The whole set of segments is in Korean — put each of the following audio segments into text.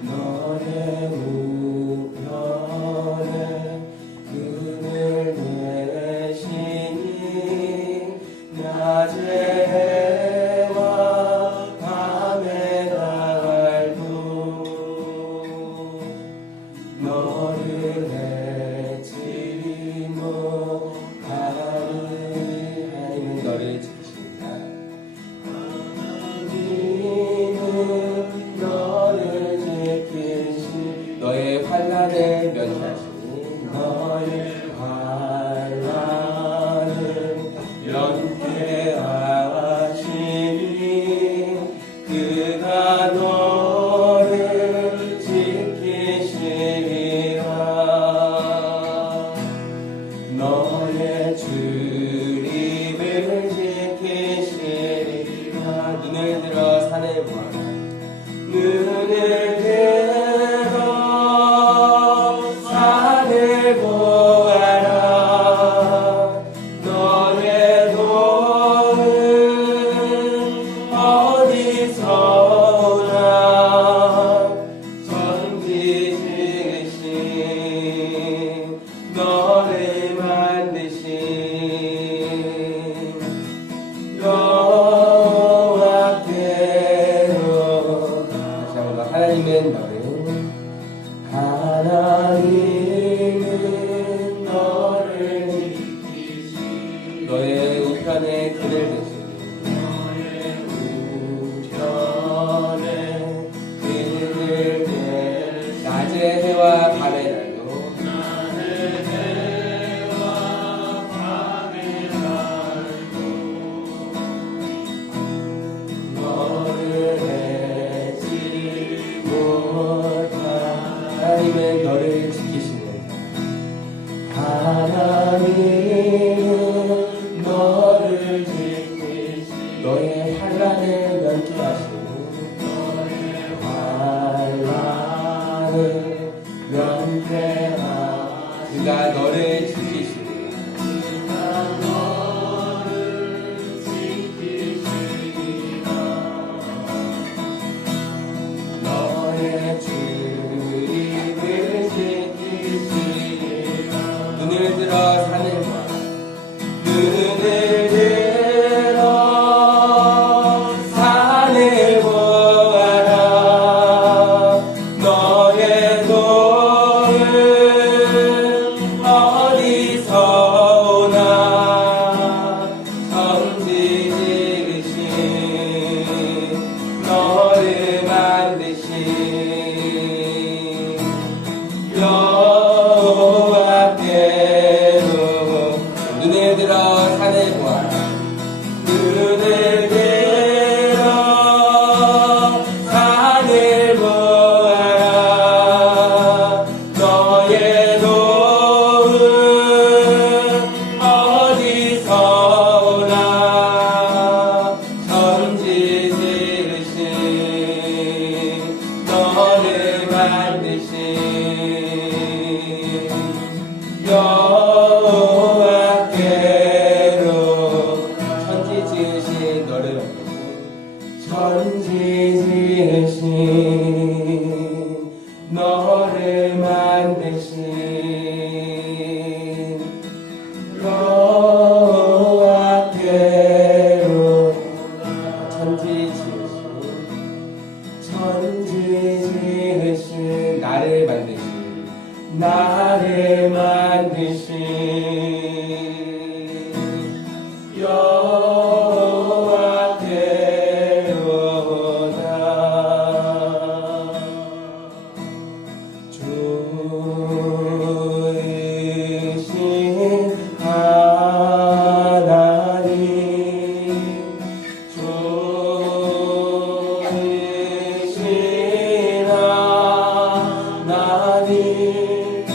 너의 우편에 그늘 대신이 낮의 해와 밤의 달도 너를 해치리 못하는 하나님은 너를 지키십니다. 하나님은 너를 지키시 너의 환난을 면케하시니 너의 환난을 면케하시니 그가 너를 지키시리라. 너의 출입을 지키시리라. 눈을 들어 산을 보아라. 눈을 들어 산을 보아라. 너의 도움 어디서 오나. 천지 지으신 너를 만드신 여호와께로. 다시 한번 하나님은 너를 지키시 너의 우편에 그늘 대신 너의 우편에 그늘 대 낮의 해와 밤의 날도 너를 해치리 못한 하나님은 너를 지키시는 하나님은 너를 지키시 너의 환난을 면케하시니 너의 환난을 면케하 그가 너를 지키시니 너의 출입을 지키시리라. 눈을 들어 산을 보아라. 눈을 들어 산을 보아라. 너의 도움 어디서 오나. 천지 지으신 너를 만드신 여호와께로. 눈을 들어 산을 보아라. 눈을 들어 산을 보아라. 너의 도움 어디서 오나. 천지 지으신 너를 만드신 여호와께로. 천지 지으신 너를 만드신 천지 지으신 너를 만드신 여호와께로. 천지 지으신 나를 만드신 여호와께로다. 좋으신 하나님 좋으신 하나님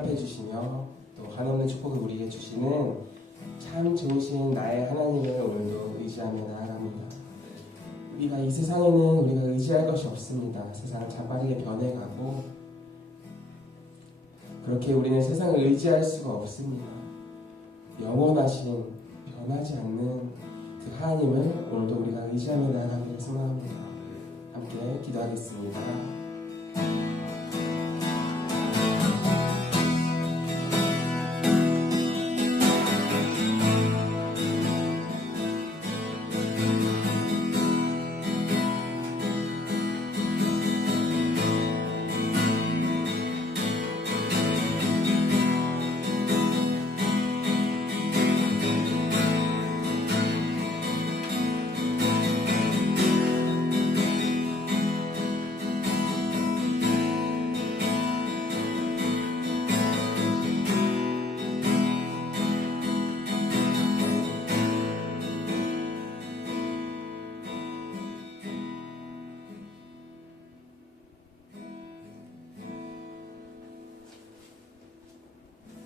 응답해 주시며 또 한없는 축복을 우리에게 주시는 참 좋으신 나의 하나님을 오늘도 의지하며 나아갑니다. 우리가 이 세상에는 우리가 의지할 것이 없습니다. 세상은 참 빠르게 변해가고 그렇게 우리는 세상을 의지할 수가 없습니다. 영원하신 변하지 않는 그 하나님을 오늘도 우리가 의지하며 나아가기를 소망합니다. 함께 기도하겠습니다.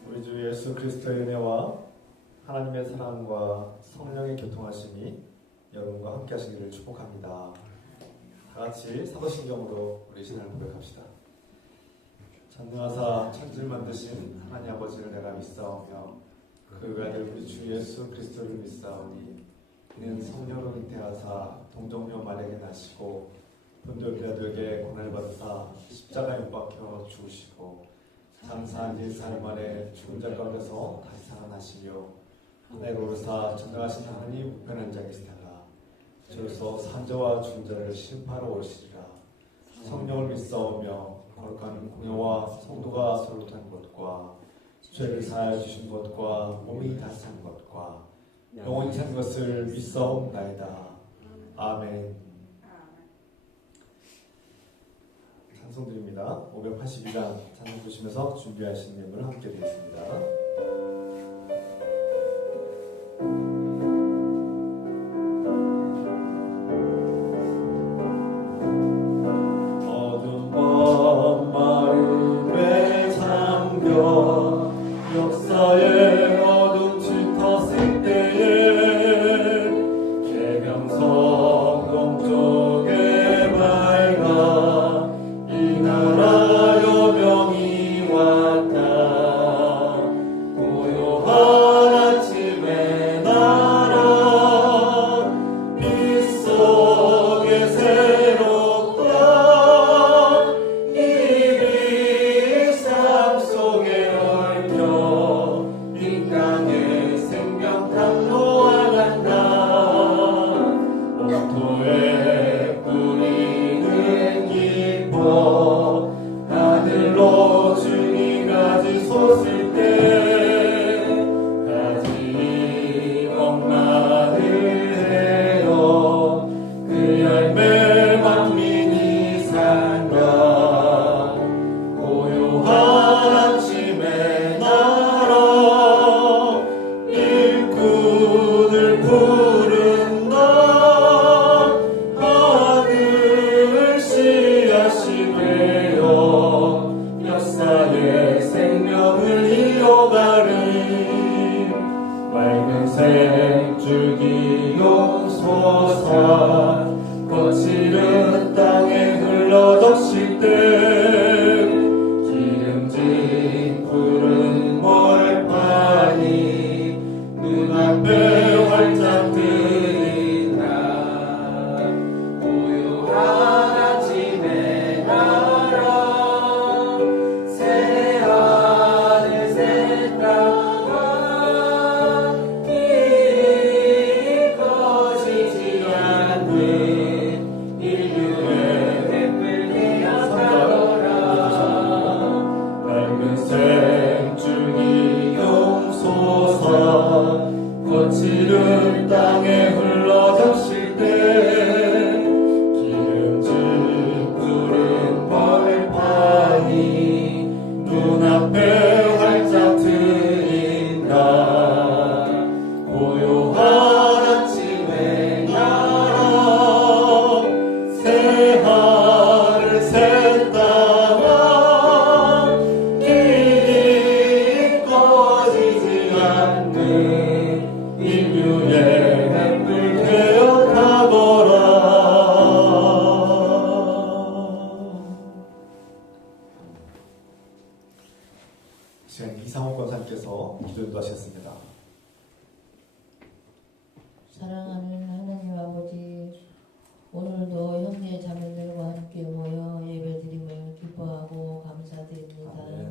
우리 주 예수 그리스도의 은혜와 하나님의 사랑과 성령의 교통하심이 여러분과 함께 하시기를 축복합니다. 다 같이 사도신경으로 우리 신앙을 고백합시다. 전능하사 천지를 만드신 하나님 아버지를 내가 믿사오며 그 아들 우리 주 예수 그리스도를 믿사오니 이는 성령으로 잉태하사 동정녀 마리아에게 나시고 본디오 빌라도에게 고난을 받으사 십자가에 못 박혀 죽으시고 장사한 지 4일 만에 죽은 자 가운데서 다시 살아나시며 하늘로 오르사 전능하신 하나님 우편한 자에 계시다가 저로서 산자와 죽은 자를 심판하러 오시리라. 성령을 믿사오며 거룩한 공예와 성도가 서로 된 것과 죄를 사하여 주신 것과 몸이 다시 산 것과 영원히 산 것을 믿사옵나이다. 아멘. 찬송드립니다. 582장 찬송 보시면서 준비하신 예물을 함께 드리겠습니다. 어두운 밤 마음에 잠겨 역사의 어둠 짙었을 때에 계명성 동쪽에 밝아 이 나라 여명이 왔다. 고요한 아침의 나라 빛 속에 새롭다. 이 빛 삶 속에 얽혀 이 땅에 생명 탐로하간다. 옥토에 뿌리는 기뻐 하늘로 주님 가지 솟을 때 가지 엄마를 해요. 그 열매 만민이 산다. 고요한 아침의 나라 일꾼을 부른다. 하늘 씨앗이 되어 역사의 생명을 이어가는 맑은색 줄기 용솟아 거칠은 땅에 흘러 덮칠 때 기름진 푸른 몰판이 눈앞에 활짝 뜨인다. 고요한 아침의 나라 새 하늘 새 땅과 이 시간 이상호 권사님께서 기도 인도하셨습니다. 사랑하는 하나님 아버지, 오늘도 형제 자매들과 함께 모여 예배드림을 기뻐하고 감사드립니다.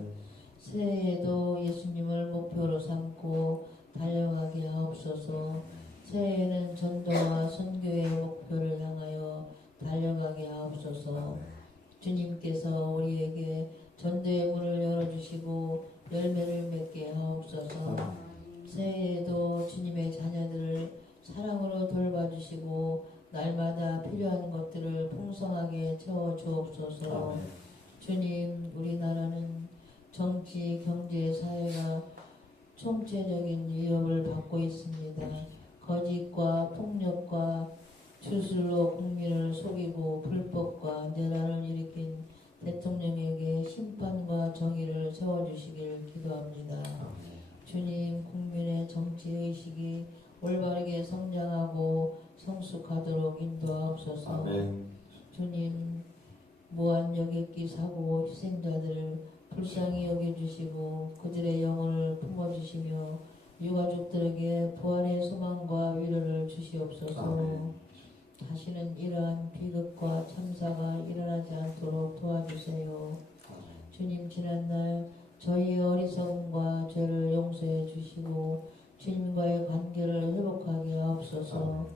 새해에도 예수님을 목표로 삼고 달려가게 하옵소서. 새해에는 전도와 선교의 목표를 향하여 달려가게 하옵소서. 주님께서 우리에게 전도의 문을 열어주시고 열매를 맺게 하옵소서. 새해에도 주님의 자녀들을 사랑으로 돌봐주시고 날마다 필요한 것들을 풍성하게 채워주옵소서. 주님, 우리나라는 정치, 경제, 사회가 총체적인 위협을 받고 있습니다. 거짓과 폭력과 주술로 국민을 속이고 불법과 내란을 일으킨 대통령에게 심판과 정의를 세워주시길 기도합니다. 주님, 국민의 정치의식이 올바르게 성장하고 성숙하도록 인도하옵소서. 아멘. 주님, 무한 여객기 사고 희생자들을 불쌍히 여겨주시고 그들의 영혼을 품어주시며 유가족들에게 부활의 소망과 위로를 주시옵소서. 아멘. 다시는 이러한 비극과 참사가 일어나지 않도록 도와주세요. 주님, 지난날 저희의 어리석음과 죄를 용서해 주시고 주님과의 관계를 회복하게 하옵소서.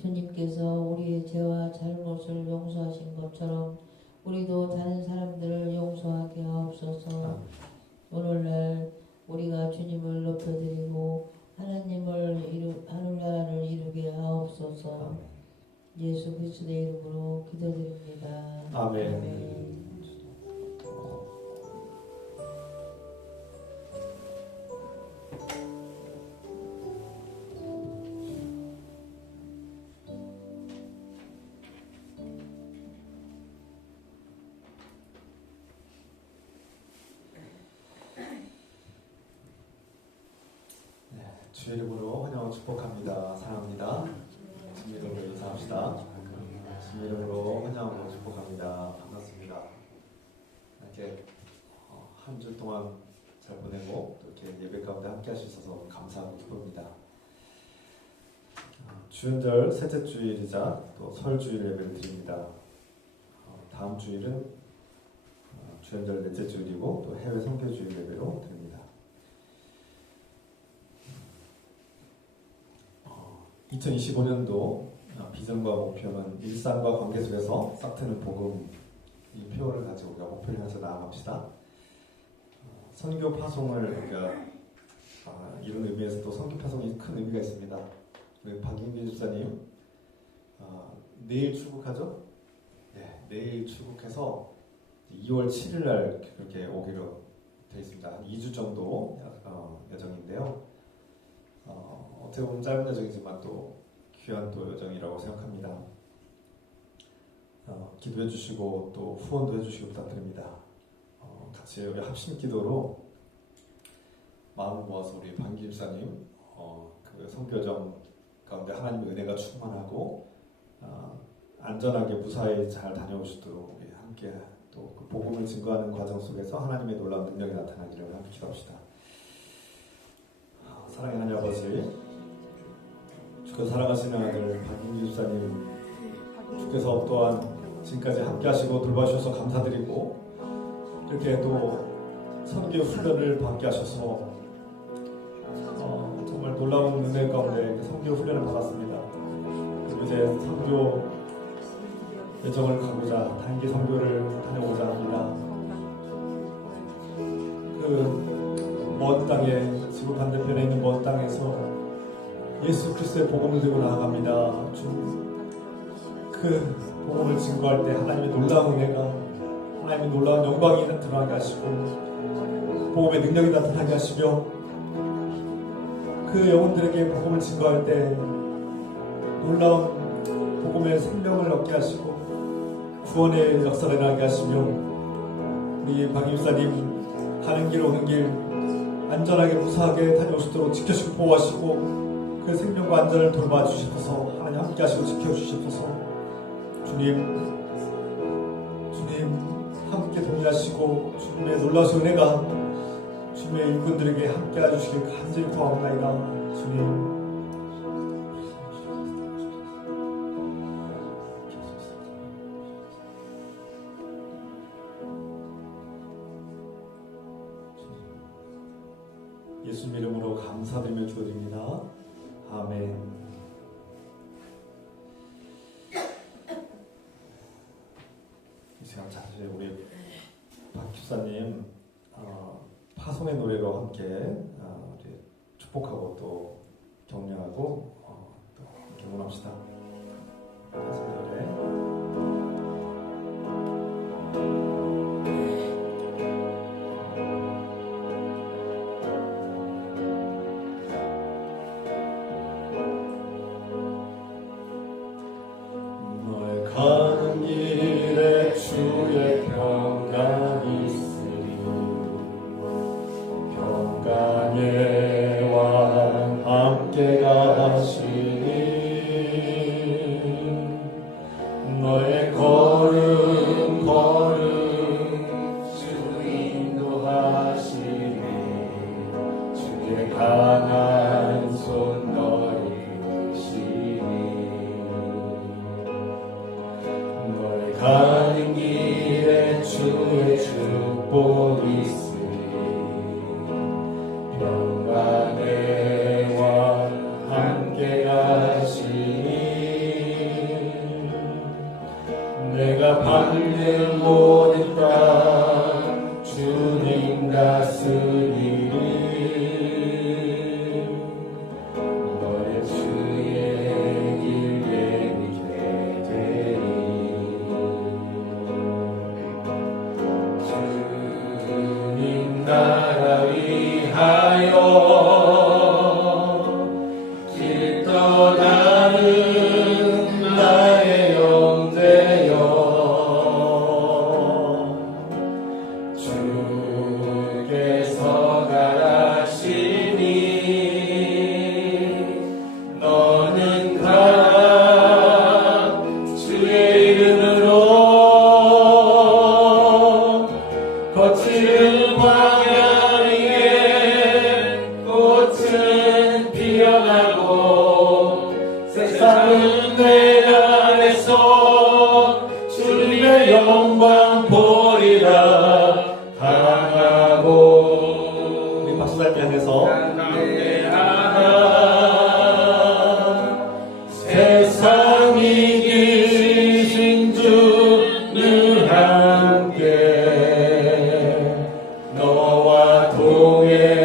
주님께서 우리의 죄와 잘못을 용서하신 것처럼 우리도 다른 사람들을 용서하게 하옵소서. 오늘날 우리가 주님을 높여드리고 하늘나라를 이루게 하옵소서. 예수 그리스도의 이름으로 기도드립니다. 아멘. 아멘. 주의 이름으로 환영하고 축복합니다. 사랑합니다. 주의 이름으로 인사합시다. 주의 이름으로 환영하고 축복합니다. 반갑습니다. 이렇게 한 주 동안 잘 보내고 또 이렇게 예배 가운데 함께 하실 수 있어서 감사하고 기쁩니다. 주연절 셋째 주일이자 또 설 주일 예배를 드립니다. 다음 주일은 주연절 넷째 주일이고 또 해외 선교 주일 예배로 드립니다. 2025년도 비전과 목표는 일상과 관계 속에서 싹트는 복음, 이 표어를 가지고 우리가 목표를 향해서 나아갑시다. 선교 파송을 우리가 이런 의미에서 또 선교 파송이 큰 의미가 있습니다. 우리 박인기 집사님 내일 출국하죠? 네, 내일 출국해서 2월 7일 날 그렇게 오기로 되어 있습니다. 한 2주 정도 여정인데요. 어떻게 보면 짧은 여정이지만 또 귀한 또 여정이라고 생각합니다. 기도해 주시고 또 후원도 해주시고 부탁드립니다. 같이 우리 합심 기도로 마음을 모아서 우리 방기 집사님 그 선교정 가운데 하나님의 은혜가 충만하고 안전하게 무사히 잘 다녀오시도록 우리 함께 또 그 복음을 증거하는 과정 속에서 하나님의 놀라운 능력이 나타나기를 함께 기도합시다. 사랑의 하나님 아버지, 주께서 사랑하시는 아들 박인기 집사님, 주께서 또한 지금까지 함께 하시고 돌봐주셔서 감사드리고 이렇게 또 선교 훈련을 받게 하셔서 정말 놀라운 은혜 가운데 선교 훈련을 받았습니다. 그리고 이제 선교 여정을 가고자 단기 선교를 다녀오자 합니다. 그 먼 땅에, 지구 반대편에 있는 먼 땅에서 예수 그리스도의 복음을 들고 나아갑니다. 그 복음을 증거할 때 하나님의 놀라운 은혜가, 하나님의 놀라운 영광이 나타나게 하시고 복음의 능력이 나타나게 하시며 그 영혼들에게 복음을 증거할 때 놀라운 복음의 생명을 얻게 하시고 구원의 역사를 나게 하시며 우리 박 집사님 가는 길 오는 길 안전하게 무사하게 다녀오시도록 지켜주시고 보호하시고 그 생명과 안전을 돌봐주시옵소서. 하나님 함께 하시고 지켜주시옵소서. 주님 함께 동의하시고 주님의 놀라우신 은혜가 주님의 주님의 일꾼들에게 함께 해주시길 간절히 구합니다. 주님. 예수님 이름으로 감사드리며 기도드립니다. 아멘. 이 시간 사실 우리 박 집사님 파송의 노래로 함께 우리 축복하고 또 격려하고 또 경험합시다. 파송의 노래. 가는 길에 주의 평강이 있으리 평강의 왕 함께 가시니 너의 걸음 주 인도하시니 주의 강한 손 너희 가는 길에 주의 축복 있으리 평강의 왕 함께 가시니 내가 밟는 모든 땅 주님 다스리리 너의 주의 길 예비게 되리 주님 나라 위하여 길 떠나는 나의 영대여 주께서 가라시니 너는 가 주의 이름으로 거칠은 광야 위에 꽃은 피어나고 세상은 내 안에서 주님의 영광 보리라 강하고 우리 박수달기 안에서 세상이 이기신 주는 함께 너와 동행하시며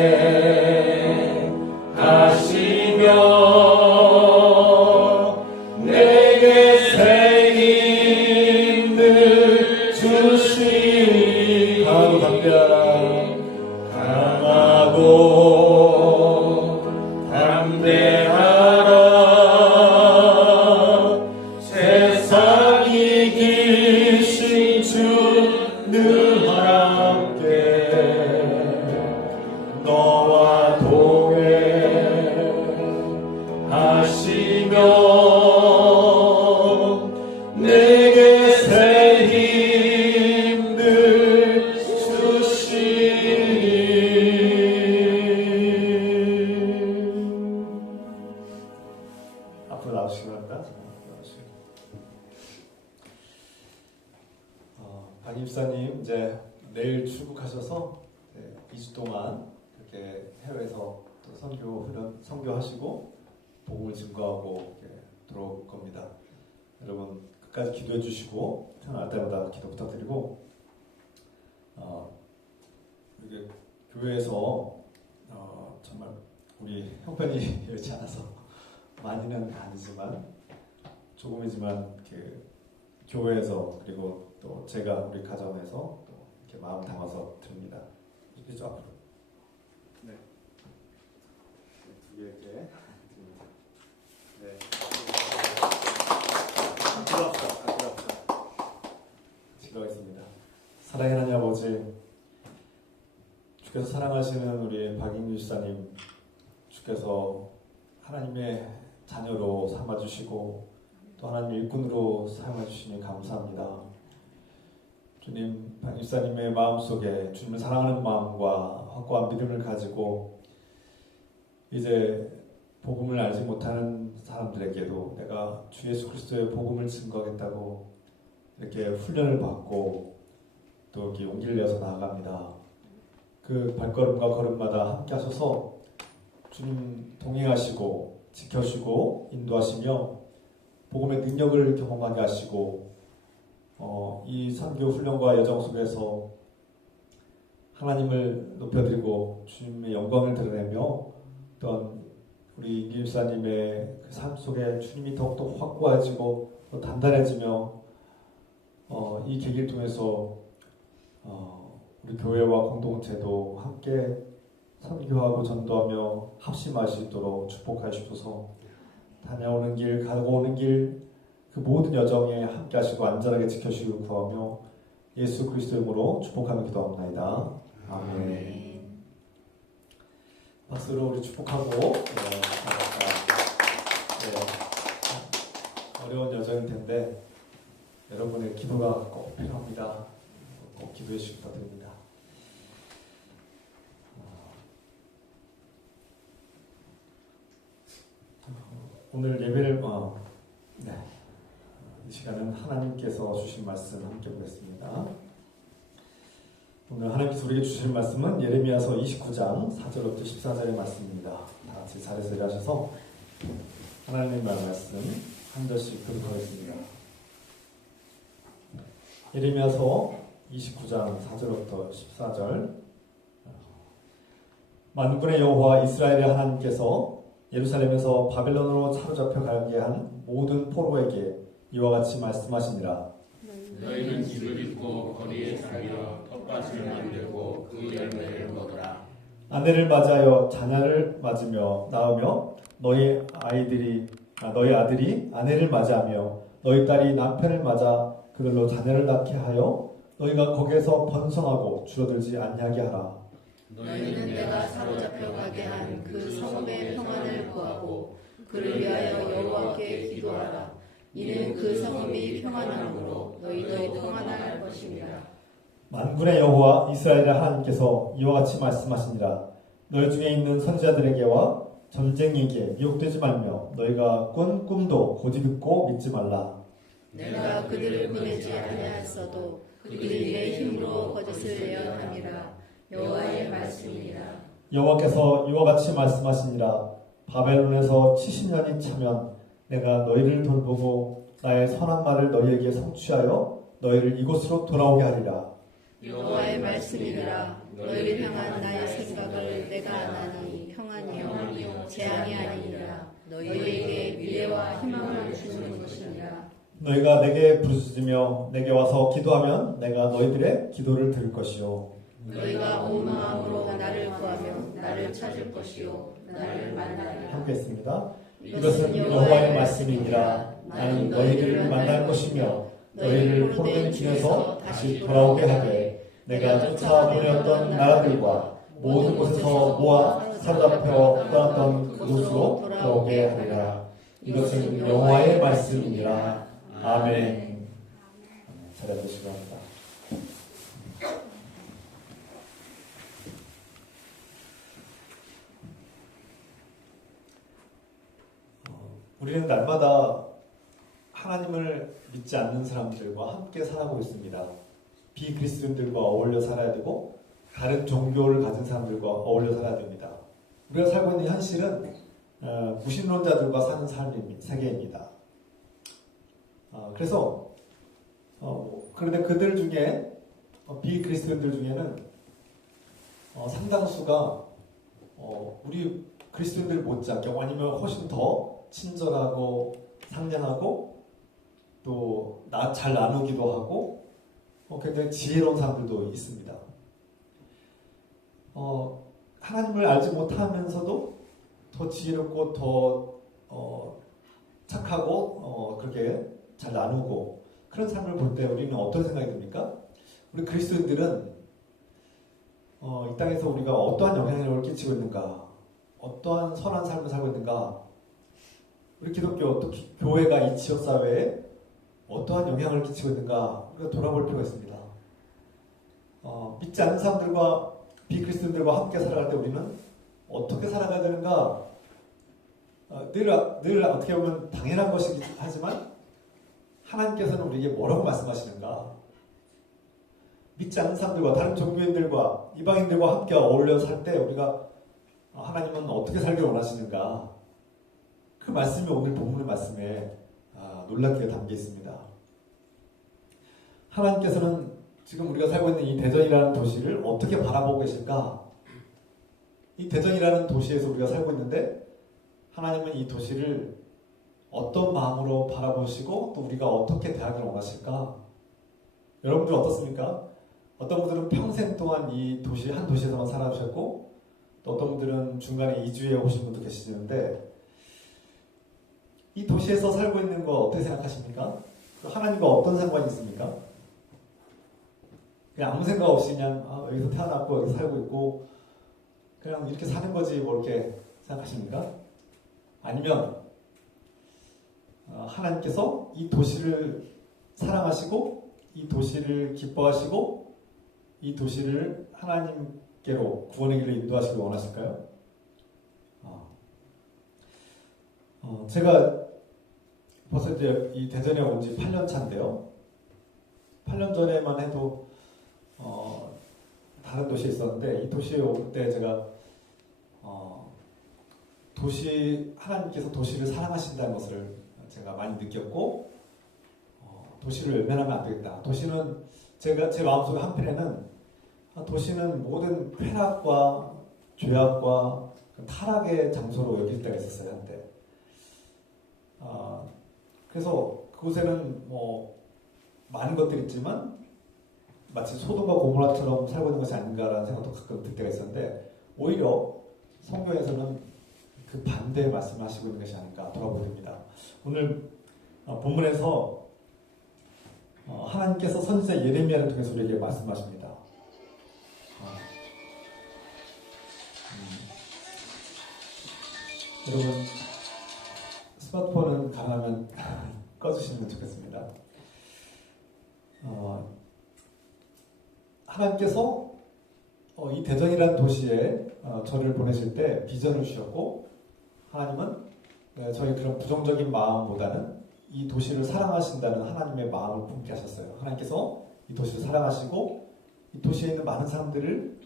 내게 새 힘을 주시니 강하고 담대하라 세상이 이기신 주는 함께 너와 동행하시며 내게 새 힘을 주시니 앞으로 나오시기 바랍니다. 박 입사님 이제 내일 출국하셔서 2주 동안 이렇게 해외에서 또 선교하시고 복음을 증거하고 이렇게 들어올 겁니다. 여러분 끝까지 기도해 주시고 태어날 때마다 기도 부탁드리고 이게 교회에서 정말 우리 형편이 여의치 않아서 많이는 아니지만 조금이지만 그 교회에서 그리고 또 제가 우리 가정에서 또 이렇게 마음 담아서 드립니다. 이렇게 좀 앞으로. 네. 두 개 이렇게 드립니다. 네. 들어갑시다. 기도하겠습니다. 사랑의 하나님 아버지, 주께서 사랑하시는 우리 박인규 집사님, 주께서 하나님의 자녀로 삼아주시고 또 하나님 일꾼으로 사용해주시니 감사합니다. 주님, 박 집사님의 마음속에 주님을 사랑하는 마음과 확고한 믿음을 가지고 이제 복음을 알지 못하는 사람들에게도 내가 주 예수 그리스도의 복음을 증거하겠다고 이렇게 훈련을 받고 또 이렇게 용기를 내서 나아갑니다. 그 발걸음과 걸음마다 함께 하셔서 주님 동행하시고 지켜주시고 인도하시며 복음의 능력을 경험하게 하시고 이 선교 훈련과 여정 속에서 하나님을 높여드리고 주님의 영광을 드러내며 또한 우리 임기집사님의 그 삶 속에 주님이 더욱더 확고해지고 더 단단해지며 이 계기를 통해서 우리 교회와 공동체도 함께 선교하고 전도하며 합심할 수 있도록 축복하시옵소서. 다녀오는 길, 가고 오는 길, 그 모든 여정에 함께 하시고 안전하게 지켜주시고 구하며 예수 그리스도 이름으로 축복하며 기도합니다. 아멘. 박수로 우리 축복하고 어려운 여정일 텐데 여러분의 기도가 꼭 필요합니다. 꼭 기도해 주시기 바랍니다. 오늘 예배를 이 시간은 하나님께서 주신 말씀 함께 보겠습니다. 오늘 하나님께서 우리에게 주신 말씀은 예레미야서 29장 4절부터 14절의 말씀입니다. 다 같이 자리에서 일하셔서 하나님의 말씀 한 절씩 듣도록 하겠습니다. 예레미야서 29장 4절부터 14절. 만군의 여호와 이스라엘의 하나님께서 예루살렘에서 바벨론으로 사로잡혀 가게 한 모든 포로에게 이와 같이 말씀하시니라. 너희는 집을 짓고 거리에 살며 텃밭을 만들고 그 열매를 먹으라. 아내를 맞이하여 자녀를 맞으며 낳으며 너희 아들이 아내를 맞이하며 너희 딸이 남편을 맞아 그들로 자녀를 낳게 하여 너희가 거기에서 번성하고 줄어들지 아니하게 하라. 너희는 내가 사로잡혀 가게 한 그 성읍의 평안을 구하고 그를 위하여 여호와께 기도하라. 이는 그 성읍이 평안함으로 너희도 평안할 것입니다. 만군의 여호와 이스라엘의 하나님께서 이와 같이 말씀하시니라. 너희 중에 있는 선지자들에게와 전쟁에게 미혹되지 말며 너희가 꾼 꿈도 고집있고 믿지 말라. 내가 그들을 보내지 아니하였어도 그들이 내 힘으로 거짓을 예언함이라. 여호와의 말씀이니라. 여호와께서 이와 같이 말씀하시니라. 바벨론에서 70년이 차면 내가 너희를 돌보고 나의 선한 말을 너희에게 성취하여 너희를 이곳으로 돌아오게 하리라. 여호와의 말씀이니라. 너희를 향한 나의 생각을 내가 아나니 평안이요 재앙이 아니니라. 너희에게 미래와 희망을 주는 것이니라. 너희가 내게 부르짖으며 내게 와서 기도하면 내가 너희들의 기도를 들을 것이요 너희가 온 마음으로 나를 구하며 나를 찾을 것이요 나를 만나리라. 함께 했습니다. 이것은 여호와의 말씀이니라. 나는 너희들을 만날 것이며 너희를 포로된 길에서 다시 돌아오게 하되 내가 쫓아보내었던 나라들과 모든 곳에서 모아 사로잡혀 떠났던 그곳으로 돌아오게 하리라. 이것은 여호와의 말씀이니라. 아멘. 자리 앉으시기 바랍니다. 우리는 날마다 하나님을 믿지 않는 사람들과 함께 살아가고 있습니다. 비그리스도인들과 어울려 살아야 되고 다른 종교를 가진 사람들과 어울려 살아야 됩니다. 우리가 살고 있는 현실은 무신론자들과 사는 세계입니다. 그래서 그런데 그들 중에 비그리스도인들 중에는 상당수가 우리 그리스도인들 못지않게 아니면 훨씬 더 친절하고 상냥하고 또 잘 나누기도 하고 굉장히 지혜로운 사람들도 있습니다. 하나님을 알지 못하면서도 더 지혜롭고 더 착하고 그렇게 잘 나누고 그런 삶을 볼 때 우리는 어떤 생각이 듭니까? 우리 그리스도인들은 이 땅에서 우리가 어떠한 영향력을 끼치고 있는가, 어떠한 선한 삶을 살고 있는가, 우리 기독교, 또 교회가 이 지역사회에 어떠한 영향을 끼치고 있는가 우리가 돌아볼 필요가 있습니다. 믿지 않는 사람들과 비그리스도인들과 함께 살아갈 때 우리는 어떻게 살아가야 되는가? 늘 어떻게 보면 당연한 것이긴 하지만 하나님께서는 우리에게 뭐라고 말씀하시는가? 믿지 않는 사람들과 다른 종교인들과 이방인들과 함께 어울려 살 때 우리가 하나님은 어떻게 살기를 원하시는가? 그 말씀이 오늘 본문의 말씀에 놀랍게 담겨 있습니다. 하나님께서는 지금 우리가 살고 있는 이 대전이라는 도시를 어떻게 바라보고 계실까? 이 대전이라는 도시에서 우리가 살고 있는데 하나님은 이 도시를 어떤 마음으로 바라보시고 또 우리가 어떻게 대하기를 원하실까? 여러분들 어떻습니까? 어떤 분들은 평생 동안 이 도시 한 도시에서만 살아오셨고 또 어떤 분들은 중간에 이주해 오신 분도 계시는데 이 도시에서 살고 있는 거 어떻게 생각하십니까? 하나님과 어떤 상관이 있습니까? 그냥 아무 생각 없이 그냥 여기서 태어났고 여기 살고 있고 그냥 이렇게 사는 거지 뭐 이렇게 생각하십니까? 아니면 하나님께서 이 도시를 사랑하시고 이 도시를 기뻐하시고 이 도시를 하나님께로 구원의 길로 인도하시길 원하실까요? 제가 벌써 이제 이 대전에 온 지 8년 차인데요. 8년 전에만 해도 다른 도시에 있었는데 이 도시에 올 때 제가 하나님께서 도시를 사랑하신다는 것을 제가 많이 느꼈고 도시를 외면하면 안 되겠다. 도시는 제 마음속에 한편에는 도시는 모든 쾌락과 죄악과 타락의 장소로 여길 때가 있었어요 한때. 그래서 그곳에는 뭐 많은 것들이 있지만 마치 소돔과 고모라처럼 살고 있는 것이 아닌가라는 생각도 가끔 들 때가 있었는데 오히려 성경에서는 그 반대의 말씀을 하시고 있는 것이 아닐까 돌아보게 됩니다. 오늘 본문에서 하나님께서 선지자 예레미야를 통해서 우리에게 말씀하십니다. 여러분 스마트폰은 가능하면 꺼주시면 좋겠습니다. 하나님께서 이 대전이라는 도시에 저를 보내실 때 비전을 주셨고 하나님은 저희 그런 부정적인 마음보다는 이 도시를 사랑하신다는 하나님의 마음을 품게 하셨어요. 하나님께서 이 도시를 사랑하시고 이 도시에 있는 많은 사람들을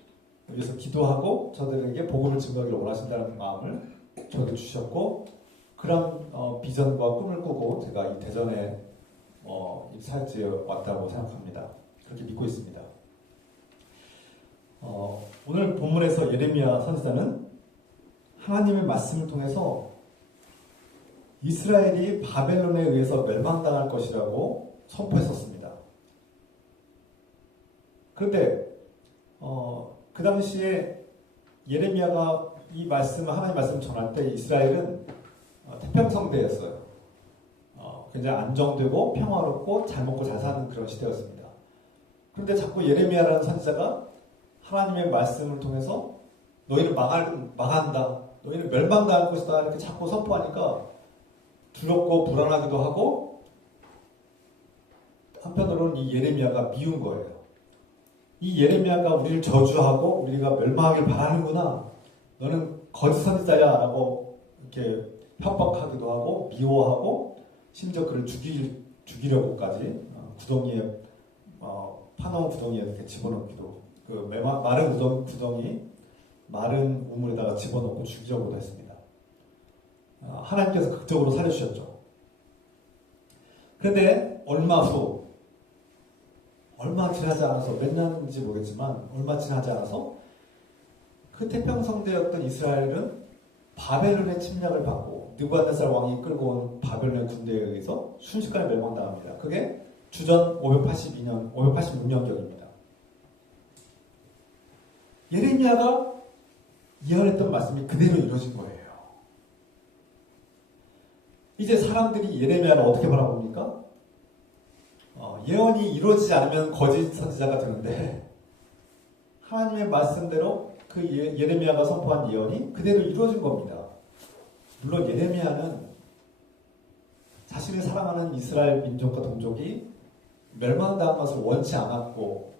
위해서 기도하고 저들에게 복음을 증거하기를 원하신다는 마음을 저에게 주셨고 그런 비전과 꿈을 꾸고 제가 이 대전에 이 사역지에 왔다고 생각합니다. 그렇게 믿고 있습니다. 오늘 본문에서 예레미야 선지자는 하나님의 말씀을 통해서 이스라엘이 바벨론에 의해서 멸망당할 것이라고 선포했었습니다. 그런데 그 당시에 예레미야가 이 말씀을 하나님 말씀을 전할 때 이스라엘은 태평성대였어요. 굉장히 안정되고 평화롭고 잘 먹고 잘 사는 그런 시대였습니다. 그런데 자꾸 예레미야라는 선지자가 하나님의 말씀을 통해서 너희는 망한다. 너희는 멸망당할 것이다. 이렇게 자꾸 선포하니까 두렵고 불안하기도 하고 한편으로는 이 예레미야가 미운 거예요. 이 예레미야가 우리를 저주하고 우리가 멸망하길 바라는구나. 너는 거짓 선지자야 라고 이렇게 협박하기도 하고 미워하고 심지어 그를 죽이려고까지 구덩이에 파놓은 구덩이에 이렇게 집어넣기도 마른 구덩이 마른 우물에다가 집어넣고 죽이려고도 했습니다. 하나님께서 극적으로 살려주셨죠. 그런데 얼마 지나지 않아서 몇 년인지 모르겠지만 얼마 지나지 않아서 그 태평성대였던 이스라엘은 바벨론의 침략을 받고 느부갓네살 왕이 끌고 온 바벨론의 군대에 의해서 순식간에 멸망당합니다. 그게 주전 586년경입니다. 예레미야가 예언했던 말씀이 그대로 이루어진 거예요. 이제 사람들이 예레미야를 어떻게 바라봅니까? 예언이 이루어지지 않으면 거짓 선지자가 되는데 하나님의 말씀대로 그 예레미야가 선포한 예언이 그대로 이루어진 겁니다. 물론 예레미야는 자신을 사랑하는 이스라엘 민족과 동족이 멸망당한 것을 원치 않았고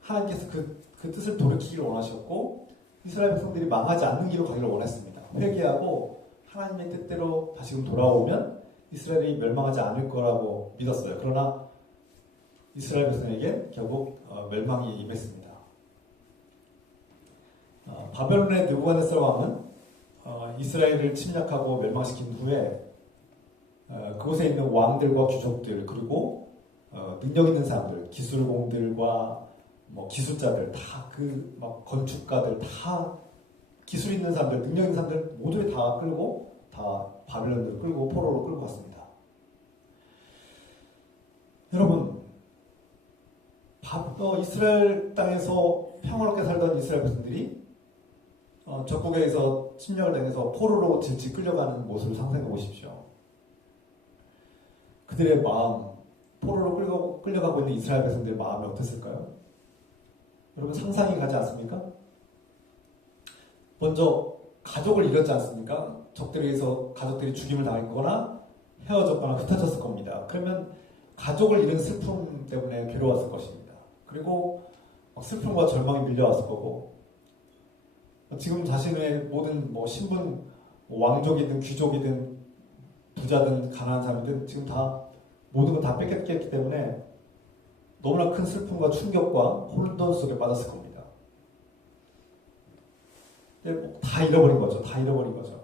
하나님께서 그 그 뜻을 돌이키기를 원하셨고 이스라엘 백성들이 망하지 않는 길로 가기를 원했습니다. 회개하고 하나님의 뜻대로 다시금 돌아오면 이스라엘이 멸망하지 않을 거라고 믿었어요. 그러나 이스라엘 백성에게 결국 멸망이 임했습니다. 바벨론의 느부갓네살 왕은 이스라엘을 침략하고 멸망시킨 후에 그곳에 있는 왕들과 귀족들 그리고 능력 있는 사람들, 기술공들과 뭐 기술자들 다 그 막 건축가들 다 기술 있는 사람들, 능력 있는 사람들 모두를 다 끌고 다 바벨론으로 끌고 포로로 끌고 갔습니다. 여러분, 이스라엘 땅에서 평화롭게 살던 이스라엘 백성들이 적국에서 침략을 당해서 포로로 질질 끌려가는 모습을 상상해 보십시오. 그들의 마음, 포로로 끌려가고 있는 이스라엘 백성들의 마음이 어땠을까요? 여러분 상상이 가지 않습니까? 먼저 가족을 잃었지 않습니까? 적들에 의해서 가족들이 죽임을 당했거나 헤어졌거나 흩어졌을 겁니다. 그러면 가족을 잃은 슬픔 때문에 괴로웠을 것입니다. 그리고 슬픔과 절망이 밀려왔을 거고 지금 자신의 모든 신분, 왕족이든 귀족이든 부자든 가난한 사람이든 지금 다 모든 걸 다 뺏겼기 때문에 너무나 큰 슬픔과 충격과 혼돈 속에 빠졌을 겁니다. 다 잃어버린 거죠. 다 잃어버린 거죠.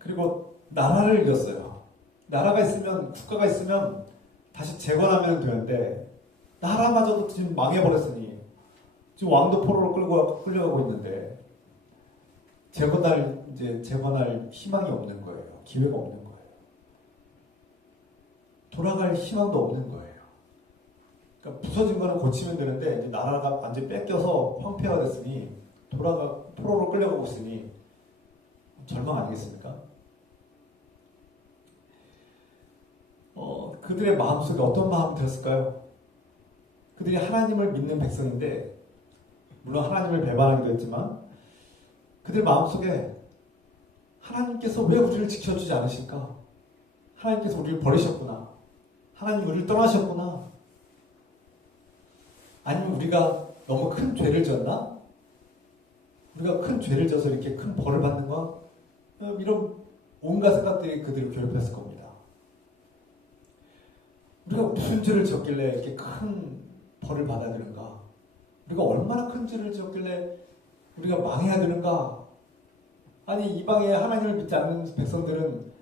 그리고 나라를 잃었어요. 나라가 있으면, 국가가 있으면 다시 재건하면 되는데 나라마저도 지금 망해버렸으니 지금 왕도 포로로 끌려가고 있는데 재건할 희망이 없는 거예요. 기회가 없는 거예요. 돌아갈 희망도 없는 거예요. 그러니까 부서진 거는 고치면 되는데 이제 나라가 완전히 뺏겨서 황폐화가 됐으니 포로로 끌려가고 있으니 절망 아니겠습니까? 그들의 마음속에 어떤 마음이 들었을까요? 그들이 하나님을 믿는 백성인데 물론 하나님을 배반하기도 했지만 그들 마음속에 하나님께서 왜 우리를 지켜주지 않으실까? 하나님께서 우리를 버리셨구나. 하나님 우리를 떠나셨구나. 아니면 우리가 너무 큰 죄를 졌나? 우리가 큰 죄를 져서 이렇게 큰 벌을 받는가? 이런 온갖 생각들이 그들을 괴롭혔을 겁니다. 우리가 무슨 죄를 졌길래 이렇게 큰 벌을 받아야 되는가? 우리가 얼마나 큰 죄를 지었길래 우리가 망해야 되는가? 아니 이방에 하나님을 믿지 않는 백성들은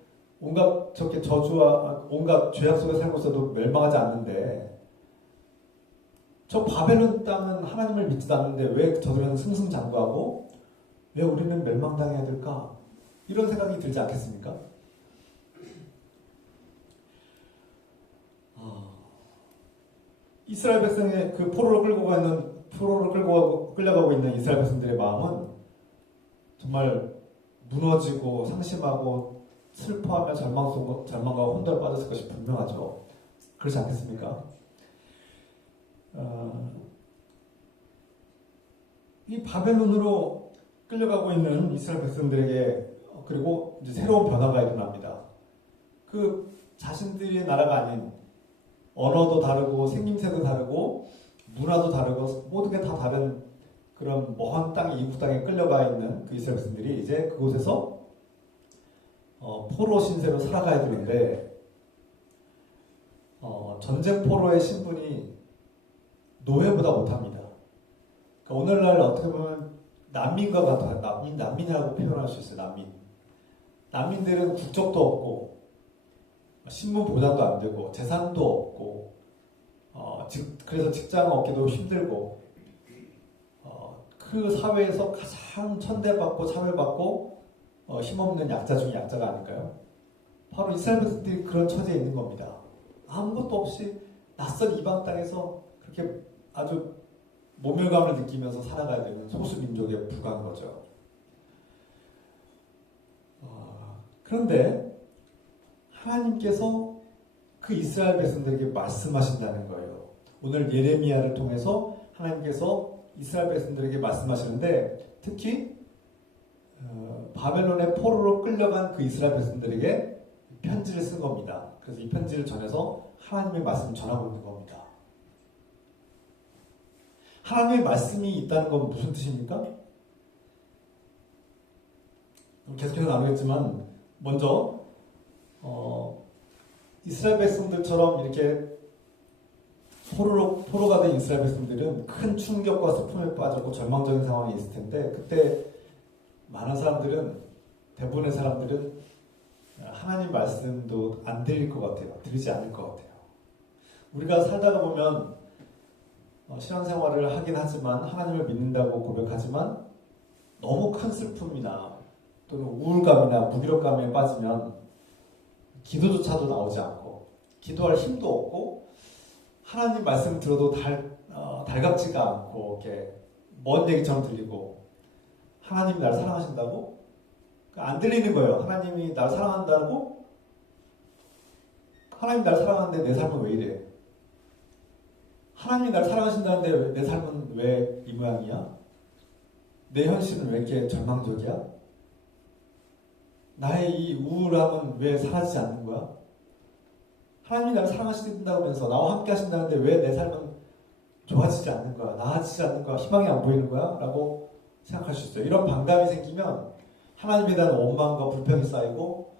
온갖 저렇게 저주와 온갖 죄악 속에 살고 있어도 멸망하지 않는데 저 바벨론 땅은 하나님을 믿지도 않는데 왜 저들은 승승장구하고 왜 우리는 멸망당해야 될까? 이런 생각이 들지 않겠습니까? 이스라엘 백성의 그 포로로 끌려가고 있는 이스라엘 백성들의 마음은 정말 무너지고 상심하고 슬퍼하며 절망과 혼돈에 빠졌을 것이 분명하죠. 그렇지 않겠습니까? 이 바벨론으로 끌려가고 있는 이스라엘 백성들에게 그리고 이제 새로운 변화가 일어납니다. 그 자신들의 나라가 아닌 언어도 다르고 생김새도 다르고 문화도 다르고 모든 게 다 다른 그런 먼 땅 이국 땅에 끌려가 있는 그 이스라엘 백성들이 이제 그곳에서 포로 신세로 살아가야 되는데 전쟁 포로의 신분이 노예보다 못합니다. 그러니까 오늘날 어떻게 보면 난민과 같아요. 난민이라고 표현할 수 있어요. 난민들은 국적도 없고 신분 보장도 안 되고 재산도 없고 그래서 직장 얻기도 힘들고 그 사회에서 가장 천대받고 차별받고 힘없는 약자 중에 약자가 아닐까요? 바로 이스라엘 백성들이 그런 처지에 있는 겁니다. 아무것도 없이 낯선 이방 땅에서 그렇게 아주 모멸감을 느끼면서 살아가야 되는 소수 민족에 불과한 거죠. 그런데 하나님께서 그 이스라엘 백성들에게 말씀하신다는 거예요. 오늘 예레미야를 통해서 하나님께서 이스라엘 백성들에게 말씀하시는데 특히 바벨론의 포로로 끌려간 그 이스라엘 백성들에게 편지를 쓴 겁니다. 그래서 이 편지를 전해서 하나님의 말씀을 전하고 있는 겁니다. 하나님의 말씀이 있다는 건 무슨 뜻입니까? 계속해서 나누겠지만 먼저 이스라엘 백성들처럼 이렇게 포로가 된 이스라엘 백성들은 큰 충격과 슬픔에 빠졌고 절망적인 상황이 있을 텐데 그때 많은 사람들은 대부분의 사람들은 하나님 말씀도 안 들릴 것 같아요. 들리지 않을 것 같아요. 우리가 살다가 보면 신앙생활을 하긴 하지만 하나님을 믿는다고 고백하지만 너무 큰 슬픔이나 또는 우울감이나 무기력감에 빠지면 기도조차도 나오지 않고 기도할 힘도 없고 하나님 말씀 들어도 달갑지가 않고 이렇게 먼 얘기처럼 들리고 하나님이 나를 사랑하신다고? 안 들리는 거예요. 하나님이 나를 사랑한다고? 하나님이 나를 사랑하는데 내 삶은 왜 이래? 하나님이 나를 사랑하신다는데 내 삶은 왜 이 모양이야? 내 현실은 왜 이렇게 절망적이야? 나의 이 우울함은 왜 사라지지 않는 거야? 하나님이 나를 사랑하신다고 하면서 나와 함께 하신다는데 왜 내 삶은 좋아지지 않는 거야? 나아지지 않는 거야? 희망이 안 보이는 거야? 라고 생각할 수 있어요. 이런 방담이 생기면 하나님에 대한 원망과 불평이 쌓이고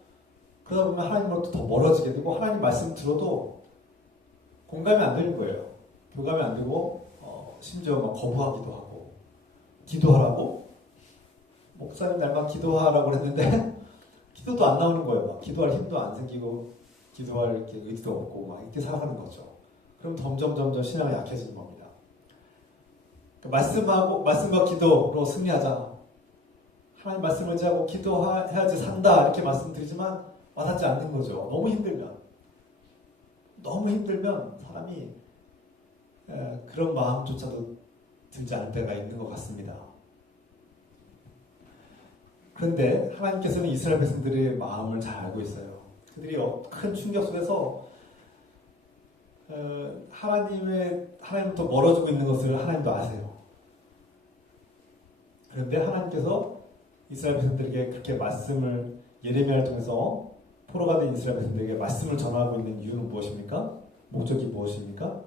그러다 보면 하나님으로부터 더 멀어지게 되고 하나님 말씀 들어도 공감이 안 되는 거예요. 교감이 안 되고 심지어 막 거부하기도 하고 기도하라고? 목사님 날만 기도하라고 했는데 기도도 안 나오는 거예요. 막 기도할 힘도 안 생기고 기도할 이렇게 의지도 없고 막 이렇게 살아가는 거죠. 그럼 점점 신앙이 약해지는 겁니다. 말씀과 기도로 승리하자. 하나님 말씀을 의지하고 기도해야지 산다 이렇게 말씀드리지만 와닿지 않는 거죠. 너무 힘들면 사람이 그런 마음조차도 들지 않을 때가 있는 것 같습니다. 그런데 하나님께서는 이스라엘 백성들의 마음을 잘 알고 있어요. 그들이 큰 충격 속에서 하나님부터 멀어지고 있는 것을 하나님도 아세요. 그런데 하나님께서 이스라엘 백성들에게 그렇게 말씀을 예레미야를 통해서 포로가 된 이스라엘 백성들에게 말씀을 전하고 있는 이유는 무엇입니까? 목적이 무엇입니까?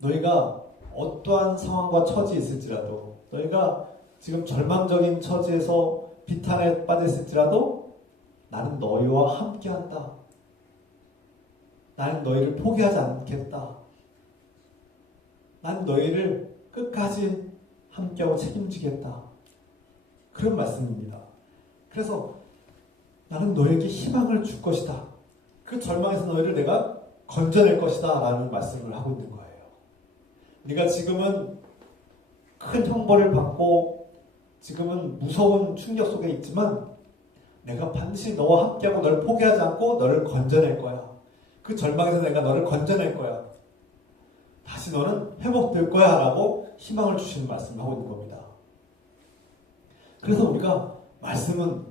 너희가 어떠한 상황과 처지에 있을지라도 너희가 지금 절망적인 처지에서 비탄에 빠졌을지라도 나는 너희와 함께한다. 나는 너희를 포기하지 않겠다. 나는 너희를 끝까지 함께하고 책임지겠다. 그런 말씀입니다. 그래서 나는 너에게 희망을 줄 것이다. 그 절망에서 너희를 내가 건져낼 것이다 라는 말씀을 하고 있는 거예요. 네가 지금은 큰 형벌을 받고 지금은 무서운 충격 속에 있지만 내가 반드시 너와 함께하고 너를 포기하지 않고 너를 건져낼 거야. 그 절망에서 내가 너를 건져낼 거야. 다시 너는 회복될 거야 라고 희망을 주시는 말씀을 하고 있는 겁니다. 그래서 우리가 말씀은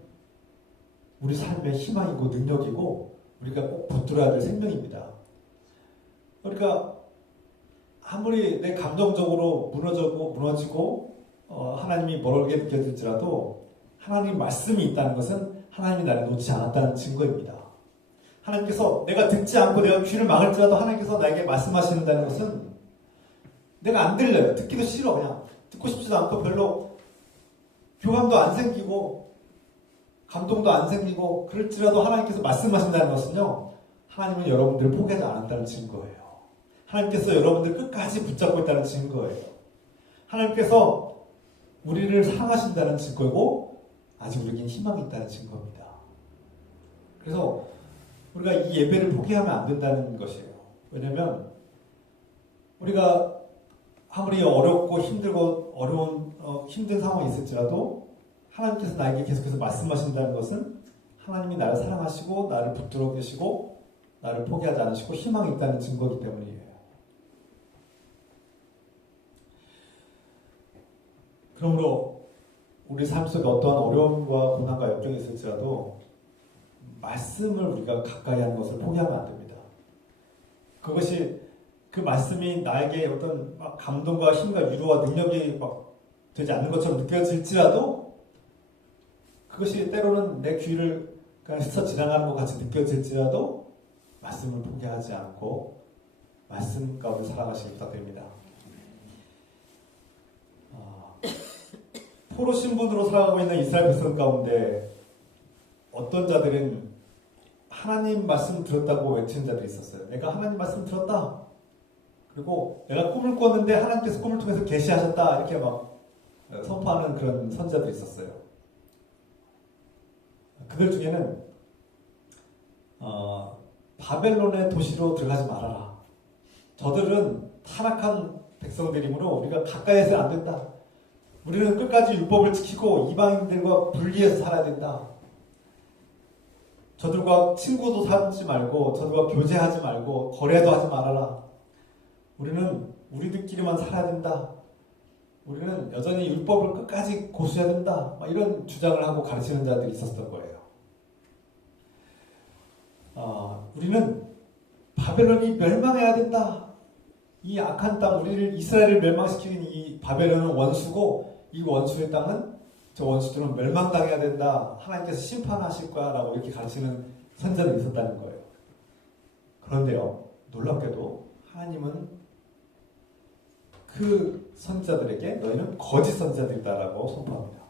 우리 삶의 희망이고 능력이고 우리가 꼭 붙들어야 될 생명입니다. 그러니까 아무리 내 감정적으로 무너지고 하나님이 멀게 느껴질지라도 하나님 말씀이 있다는 것은 하나님이 나를 놓지 않았다는 증거입니다. 하나님께서 내가 듣지 않고 내가 귀를 막을지라도 하나님께서 나에게 말씀하시는다는 것은 내가 안 들려요. 듣기도 싫어. 그냥 듣고 싶지도 않고 별로 교감도 안 생기고 감동도 안 생기고 그럴지라도 하나님께서 말씀하신다는 것은요. 하나님은 여러분들을 포기하지 않았다는 증거예요. 하나님께서 여러분들 끝까지 붙잡고 있다는 증거예요. 하나님께서 우리를 사랑하신다는 증거이고 아직 우리에겐 희망이 있다는 증거입니다. 그래서 우리가 이 예배를 포기하면 안 된다는 것이에요. 왜냐하면 우리가 아무리 어렵고 힘들고 힘든 상황이 있을지라도 하나님께서 나에게 계속해서 말씀하신다는 것은 하나님이 나를 사랑하시고 나를 붙들어 계시고 나를 포기하지 않으시고 희망이 있다는 증거이기 때문이에요. 그러므로 우리 삶 속에 어떠한 어려움과 고난과 역경이 있을지라도 말씀을 우리가 가까이 하는 것을 포기하면 안 됩니다. 그것이 그 말씀이 나에게 어떤 막 감동과 힘과 위로와 능력이 막 되지 않는 것처럼 느껴질지라도 그것이 때로는 내 귀를 그냥 스쳐 지나가는 것 같이 느껴질지라도 말씀을 포기하지 않고 말씀 가운데 살아가시기 부탁드립니다. 포로 신분으로 살아가고 있는 이스라엘 백성 가운데 어떤 자들은 하나님 말씀 들었다고 외치는 자들이 있었어요. 내가 하나님 말씀 들었다. 그리고 내가 꿈을 꿨는데 하나님께서 꿈을 통해서 계시하셨다. 이렇게 막 선포하는 그런 선자들이 있었어요. 그들 중에는 바벨론의 도시로 들어가지 말아라. 저들은 타락한 백성들이므로 우리가 가까이에서 안 된다. 우리는 끝까지 율법을 지키고 이방인들과 분리해서 살아야 된다. 저들과 친구도 삼지 말고 저들과 교제하지 말고 거래도 하지 말아라. 우리는 우리들끼리만 살아야 된다. 우리는 여전히 율법을 끝까지 고수해야 된다. 이런 주장을 하고 가르치는 자들이 있었던 거예요. 우리는 바벨론이 멸망해야 된다. 이 악한 땅, 우리를 이스라엘을 멸망시키는 이 바벨론은 원수고 이 원수의 땅은 저 원수들은 멸망당해야 된다. 하나님께서 심판하실 거야 라고 이렇게 가르치는 선자들이 있었다는 거예요. 그런데요, 놀랍게도 하나님은 그 선자들에게 너희는 거짓 선자들이다라고 선포합니다.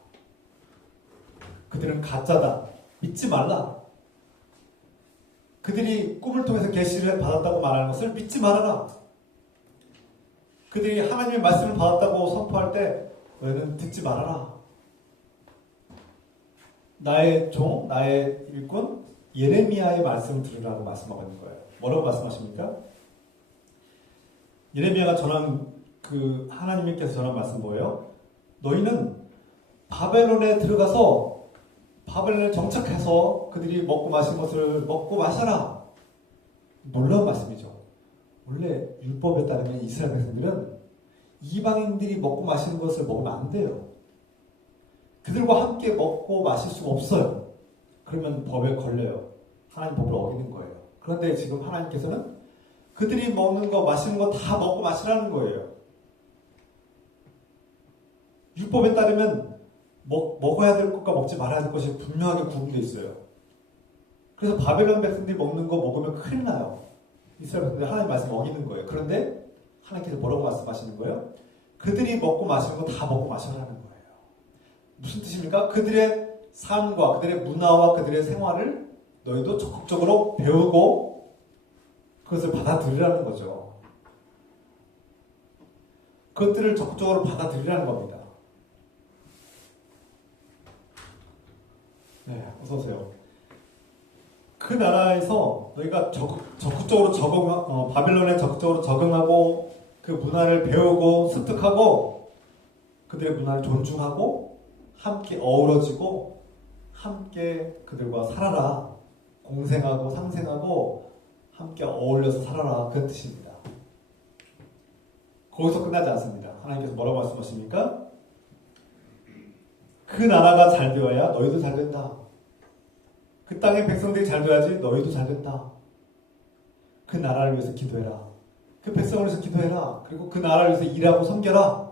그들은 가짜다. 믿지 말라. 그들이 꿈을 통해서 계시를 받았다고 말하는 것을 믿지 말아라. 그들이 하나님의 말씀을 받았다고 선포할 때 너희는 듣지 말아라. 나의 종, 나의 일꾼 예레미야의 말씀을 들으라고 말씀하고 있는 거예요. 뭐라고 말씀하십니까? 예레미야가 전한 그 하나님께서 전한 말씀 뭐예요? 너희는 바벨론에 들어가서 바벨론에 정착해서 그들이 먹고 마신 것을 먹고 마셔라. 놀라운 말씀이죠. 원래 율법에 따르면 이스라엘 백성들은 이방인들이 먹고 마시는 것을 먹으면 안 돼요. 그들과 함께 먹고 마실 수가 없어요. 그러면 법에 걸려요. 하나님 법을 어기는 거예요. 그런데 지금 하나님께서는 그들이 먹는 거 마시는 거 다 먹고 마시라는 거예요. 율법에 따르면 먹어야 될 것과 먹지 말아야 될 것이 분명하게 구분되어 있어요. 그래서 바벨론 백성들이 먹는 거 먹으면 큰일 나요. 이스라엘 백성들이 하나님 말씀 어기는 거예요. 그런데 하나님께서 뭐라고 말씀하시는 거예요? 그들이 먹고 마시는 거 다 먹고 마셔라는 거예요. 무슨 뜻입니까? 그들의 삶과 그들의 문화와 그들의 생활을 너희도 적극적으로 배우고 그것을 받아들이라는 거죠. 그것들을 적극적으로 받아들이라는 겁니다. 네, 어서오세요. 그 나라에서 너희가 적극적으로 바벨론에 적극적으로 적응하고 그 문화를 배우고 습득하고 그들의 문화를 존중하고 함께 어우러지고 함께 그들과 살아라. 공생하고 상생하고 함께 어울려서 살아라. 그런 뜻입니다. 거기서 끝나지 않습니다. 하나님께서 뭐라고 말씀하십니까? 그 나라가 잘 되어야 너희도 잘 된다. 그 땅의 백성들이 잘 돼야지 너희도 잘 된다. 그 나라를 위해서 기도해라. 그 백성을 위해서 기도해라. 그리고 그 나라를 위해서 일하고 섬겨라.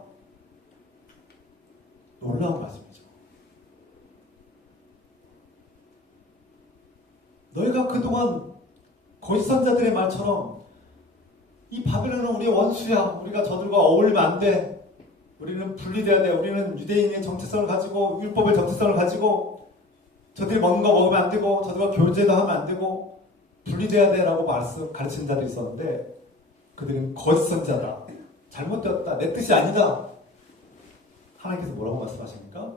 놀라운 말씀이죠. 너희가 그동안 거짓 선자들의 말처럼 이 바벨론은 우리의 원수야. 우리가 저들과 어울리면 안 돼. 우리는 분리돼야 돼. 우리는 유대인의 정체성을 가지고 율법의 정체성을 가지고 저들이 먹는 거 먹으면 안 되고 저들과 교제도 하면 안 되고 분리돼야 돼 라고 가르치는 자들이 있었는데 그들은 거짓 선자다. 잘못되었다. 내 뜻이 아니다. 하나님께서 뭐라고 말씀하십니까?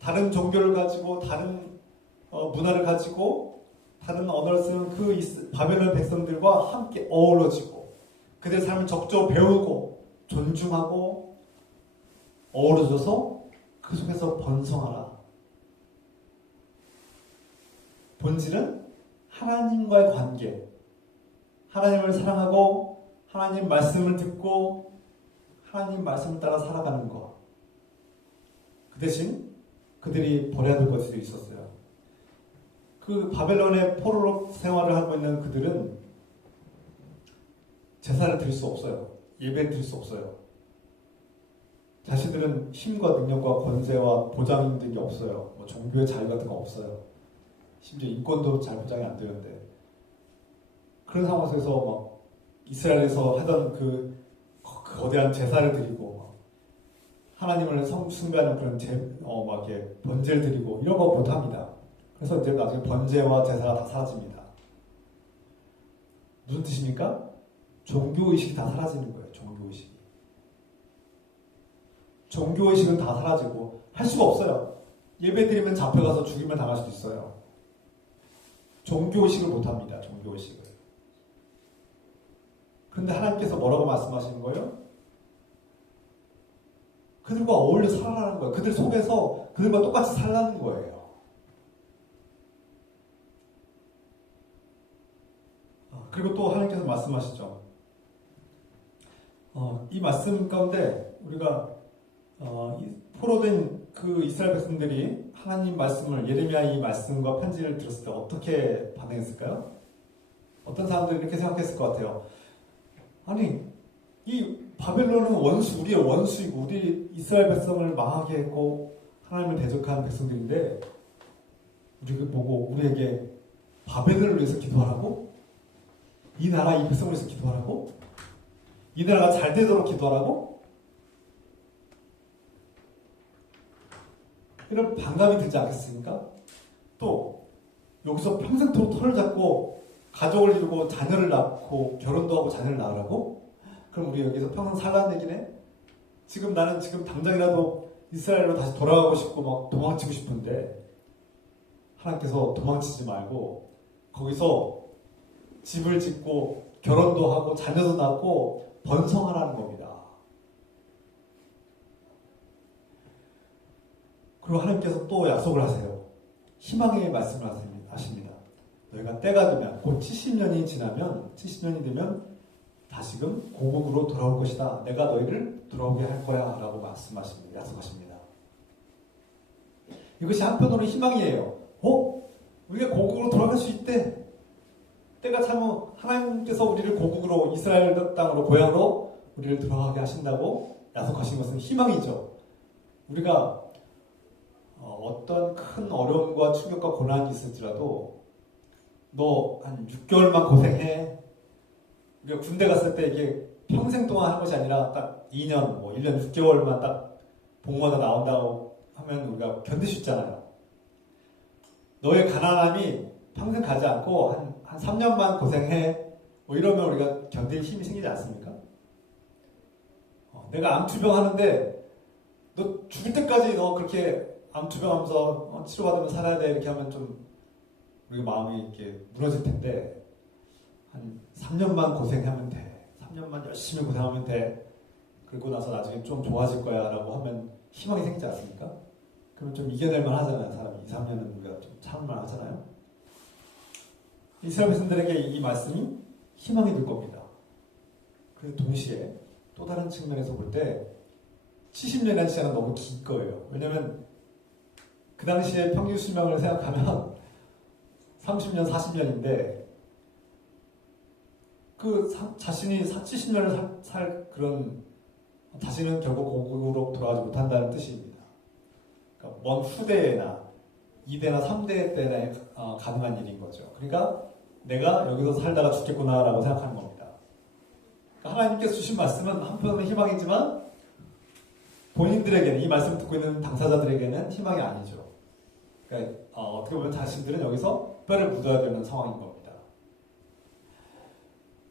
다른 종교를 가지고 다른 문화를 가지고 다른 언어를 쓰는 그 바벨론 백성들과 함께 어우러지고 그들의 삶을 적극적으로 배우고 존중하고 어우러져서 그 속에서 번성하라. 본질은 하나님과의 관계, 하나님을 사랑하고 하나님 말씀을 듣고 하나님 말씀을 따라 살아가는 것. 그 대신 그들이 버려야 될 것들이 있었어요. 그 바벨론의 포로로 생활을 하고 있는 그들은 제사를 드릴 수 없어요. 예배를 드릴 수 없어요. 자신들은 힘과 능력과 권세와 보장 있는 게 없어요. 뭐 종교의 자유 같은 거 없어요. 심지어 인권도 잘 보장이 안 되는데 그런 상황 속에서 막 이스라엘에서 하던 그 거대한 제사를 드리고 하나님을 숭배하는 그런 막 이렇게 번제를 드리고 이런 거 못합니다. 그래서 이제 나중에 번제와 제사가 다 사라집니다. 무슨 뜻입니까? 종교의식이 다 사라지는 거예요. 종교의식이. 종교의식은 다 사라지고 할 수가 없어요. 예배드리면 잡혀가서 죽임을 당할 수도 있어요. 종교의식을 못합니다. 종교의식을. 그런데 하나님께서 뭐라고 말씀하시는 거예요? 그들과 어울려 살아라는 거예요. 그들 속에서 그들과 똑같이 살라는 거예요. 그리고 또 하나님께서 말씀하시죠. 이 말씀 가운데 우리가 포로된 그 이스라엘 백성들이 하나님 말씀을, 예레미야의 이 말씀과 편지를 들었을 때 어떻게 반응했을까요? 어떤 사람들이 이렇게 생각했을 것 같아요. 아니, 이 바벨론은 우리의 원수이고 우리 이스라엘 백성을 망하게 했고 하나님을 대적한 백성들인데 우리가 보고 우리에게 바벨론을 위해서 기도하라고? 이 나라, 이 백성을 위해서 기도하라고? 이 나라가 잘 되도록 기도하라고? 이런 반감이 들지 않겠습니까? 또 여기서 평생토록 털을 잡고 가족을 이루고 자녀를 낳고 결혼도 하고 자녀를 낳으라고? 그럼 우리 여기서 평생 살라는 얘기네? 나는 지금 당장이라도 이스라엘로 다시 돌아가고 싶고 막 도망치고 싶은데 하나님께서 도망치지 말고 거기서 집을 짓고 결혼도 하고 자녀도 낳고 번성하라는 겁니다. 그리고 하나님께서 또 약속을 하세요. 희망의 말씀을 하십니다. 너희가 때가 되면 곧 70년이 되면 다시금 고국으로 돌아올 것이다. 내가 너희를 돌아오게 할 거야 라고 말씀하십니다. 약속하십니다. 이것이 한편으로 희망이에요. 우리가 고국으로 돌아갈 수 있대. 때가 차면 하나님께서 우리를 고국으로, 이스라엘 땅으로, 고향으로 우리를 돌아가게 하신다고 약속하신 것은 희망이죠. 우리가 어떤 큰 어려움과 충격과 고난이 있을지라도 너 한 6개월만 고생해. 우리가 군대 갔을 때 이게 평생 동안 한 것이 아니라 딱 2년, 1년 6개월만 딱 복무하다 나온다고 하면 우리가 견딜 수 있잖아요. 너의 가난함이 평생 가지 않고 한 3년만 고생해. 이러면 우리가 견딜 힘이 생기지 않습니까? 내가 암투병 하는데 너 죽을 때까지 너 그렇게 암투병 하면서 치료받으면서 살아야 돼. 이렇게 하면 좀 우리 마음이 이렇게 무너질 텐데 한 3년만 고생하면 돼. 3년만 열심히 고생하면 돼. 그리고 나서 나중에 좀 좋아질 거야 라고 하면 희망이 생기지 않습니까? 그러면 좀 이겨낼만 하잖아요. 사람이 2, 3년은 우리가 좀 참을만 하잖아요. 이스라엘 백성들에게 이 말씀이 희망이 될 겁니다. 그리고 동시에 또 다른 측면에서 볼 때 70년이라는 시간은 너무 긴 거예요. 왜냐하면 그 당시에 평균 수명을 생각하면 30년, 40년인데 자신이 70년을 살 그런 다시는 결국 고국으로 돌아가지 못한다는 뜻입니다. 그러니까 먼 후대나 2대나 3대 때나 가능한 일인 거죠. 그러니까 내가 여기서 살다가 죽겠구나라고 생각하는 겁니다. 그러니까 하나님께서 주신 말씀은 한편으로는 희망이지만 본인들에게는, 이 말씀 듣고 있는 당사자들에게는 희망이 아니죠. 그러니까 어떻게 보면 자신들은 여기서 뼈를 묻어야 되는 상황인 겁니다.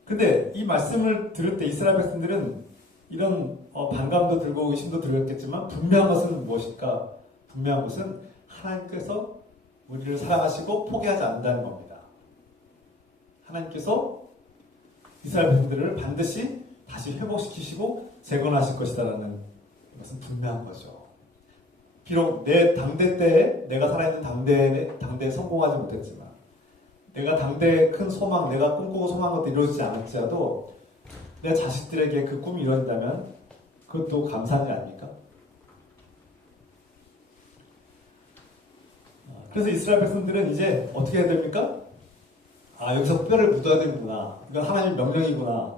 근데 이 말씀을 들을 때 이스라엘 백성들은 이런 반감도 들고 의심도 들었겠지만 분명한 것은 무엇일까? 분명한 것은 하나님께서 우리를 사랑하시고 포기하지 않는다는 겁니다. 하나님께서 이스라엘 백성들을 반드시 다시 회복시키시고 재건하실 것이다라는 것은 분명한 거죠. 비록 내 당대 때에 내가 살아있는 당대에 성공하지 못했지만 내가 당대의 큰 소망, 내가 꿈꾸고 소망한 것도 이루어지지 않을지라도 내 자식들에게 그 꿈이 이루어진다면 그것도 감사한 일 아닙니까? 그래서 이스라엘 백성들은 이제 어떻게 해야 됩니까? 여기서 뼈를 묻어야 되는구나. 이건 하나님의 명령이구나.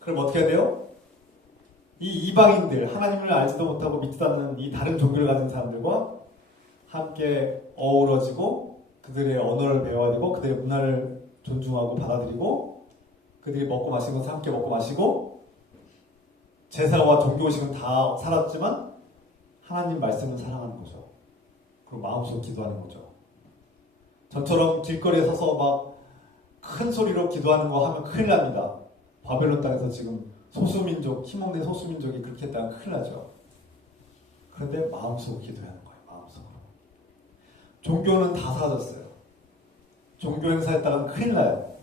그럼 어떻게 해야 돼요? 이 이방인들, 하나님을 알지도 못하고 믿지도 않는 이 다른 종교를 가진 사람들과 함께 어우러지고 그들의 언어를 배워야 되고 그들의 문화를 존중하고 받아들이고 그들이 먹고 마시는 것을 함께 먹고 마시고 제사와 종교의식은 다 살았지만 하나님 말씀을 사랑하는 거죠. 그리고 마음속으로 기도하는 거죠. 저처럼 길거리에 서서 막 큰 소리로 기도하는 거 하면 큰일 납니다. 바벨론 땅에서 지금 소수민족, 힘없는 소수민족이 그렇게 했다면 큰일 나죠. 그런데 마음속으로 기도하는 거예요. 마음속으로. 종교는 다 사라졌어요. 종교 행사했다가는 큰일 나요.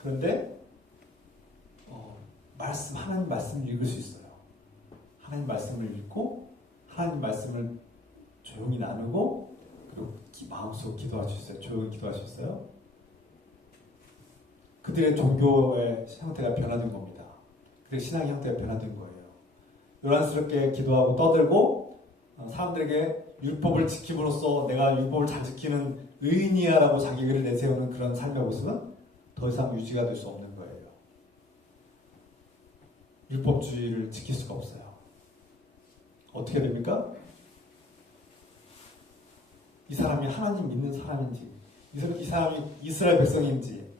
그런데 하나님 말씀을 읽을 수 있어요. 하나님 말씀을 읽고 하나님 말씀을 조용히 나누고 그리고 마음속으로 기도할 수 있어요. 조용히 기도할 수 있어요. 그들의 종교의 형태가 변화된 겁니다. 그들의 신앙의 형태가 변화된 거예요. 요란스럽게 기도하고 떠들고 사람들에게 율법을 지킴으로써 내가 율법을 잘 지키는 의인이야 라고 자기를 내세우는 그런 삶의 모습은 더 이상 유지가 될 수 없는 거예요. 율법주의를 지킬 수가 없어요. 어떻게 됩니까? 이 사람이 하나님 믿는 사람인지, 이 사람이 이스라엘 백성인지,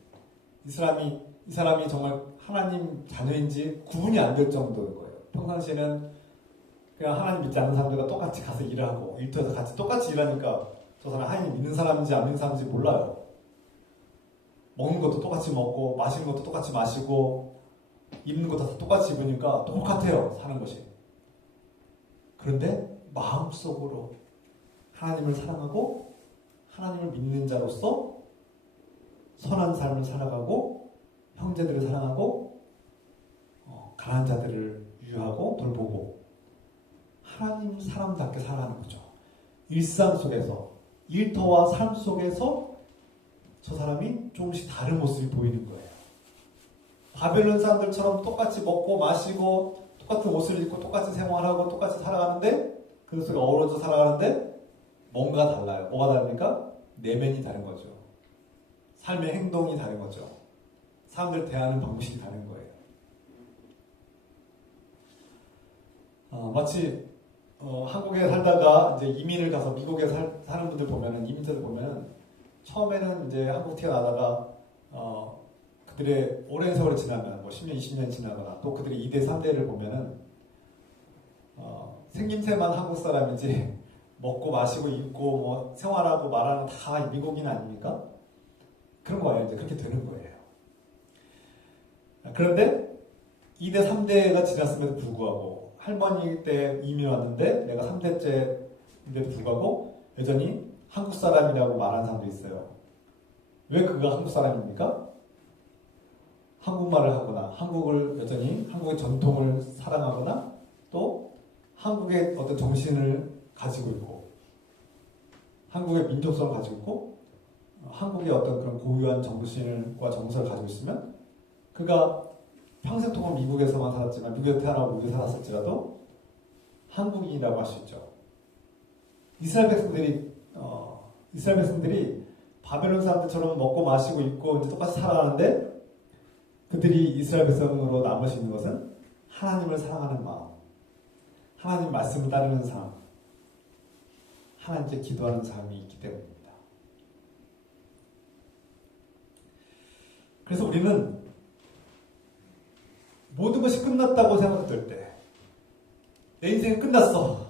이 사람이 정말 하나님 자녀인지 구분이 안 될 정도인 거예요. 평상시에는 그냥 하나님 믿지 않는 사람들과 똑같이 가서 일하고 일터에서 같이 똑같이 일하니까 저 사람 하나님 믿는 사람인지 안 믿는 사람인지 몰라요. 먹는 것도 똑같이 먹고 마시는 것도 똑같이 마시고 입는 것도 다 똑같이 입으니까 똑같아요. 사는 것이. 그런데 마음속으로 하나님을 사랑하고 하나님을 믿는 자로서 선한 삶을 살아가고 형제들을 사랑하고 가난한 자들을 유하고 돌보고 하나님 사람답게 살아가는 거죠. 일상 속에서 일터와 삶 속에서 저 사람이 조금씩 다른 모습이 보이는 거예요. 바벨론 사람들처럼 똑같이 먹고 마시고 똑같은 옷을 입고 똑같이 생활하고 똑같이 살아가는데 그 속에 어우러져 살아가는데 뭔가 달라요. 뭐가 다릅니까? 내면이 다른 거죠. 삶의 행동이 다른 거죠. 사람들 대하는 방식이 다른 거예요. 마치 한국에 살다가 이제 이민을 가서 미국에 사는 분들 보면은 이민자들 보면은 처음에는 이제 한국 태어나다가 그들의 오랜 세월이 지나면 뭐 10년, 20년 지나거나 또 그들이 2대, 3대를 보면은 생김새만 한국 사람이지 먹고 마시고 입고 뭐 생활하고 말하는 다 미국인 아닙니까? 그런 거예요. 이제 그렇게 되는 거예요. 그런데 2대, 3대가 지났음에도 불구하고 할머니 때 이민 왔는데 내가 3대째인데도 불구하고 여전히 한국 사람이라고 말하는 사람도 있어요. 왜 그가 한국 사람입니까? 한국말을 하거나 여전히 한국의 전통을 사랑하거나 또 한국의 어떤 정신을 가지고 있고 한국의 민족성을 가지고 있고 한국의 어떤 그런 고유한 정신과 정서를 가지고 있으면 그가 평생 동안 미국에서만 살았지만 미국에서 태어나고 미국에 살았을지라도 한국인이라고 할 수 있죠. 이스라엘 백성들이 바벨론 사람들처럼 먹고 마시고 입고 이제 똑같이 살아가는데 그들이 이스라엘 백성으로 남을 수 있는 것은 하나님을 사랑하는 마음, 하나님 말씀을 따르는 삶, 하나님께 기도하는 삶이 있기 때문입니다. 그래서 우리는 모든 것이 끝났다고 생각될 때 내 인생은 끝났어.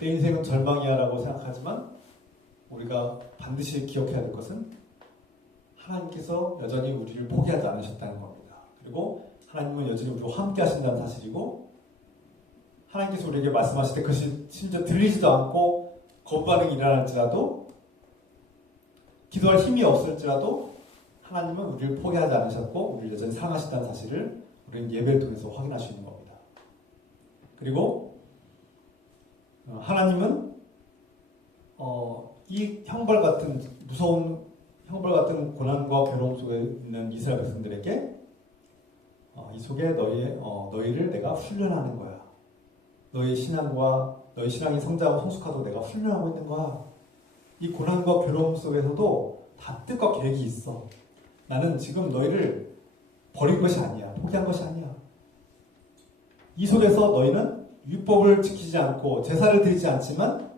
내 인생은 절망이야 라고 생각하지만 우리가 반드시 기억해야 될 것은 하나님께서 여전히 우리를 포기하지 않으셨다는 겁니다. 그리고 하나님은 여전히 우리와 함께 하신다는 사실이고 하나님께서 우리에게 말씀하실 때 그것이 심지어 들리지도 않고 거부반응이 일어날지라도 기도할 힘이 없을지라도 하나님은 우리를 포기하지 않으셨고 우리를 여전히 사랑하신다는 사실을 우리는 예배를 통해서 확인할 수 있는 겁니다. 그리고 하나님은 이 형벌 같은 무서운 형벌 같은 고난과 괴로움 속에 있는 이스라엘 백성들에게 이 속에 너희를 내가 훈련하는 거야. 너희 신앙이 성장하고 성숙하도록 내가 훈련하고 있는 거야. 이 고난과 괴로움 속에서도 다 뜻과 계획이 있어. 나는 지금 너희를 버린 것이 아니야. 포기한 것이 아니야. 이 속에서 너희는 율법을 지키지 않고 제사를 드리지 않지만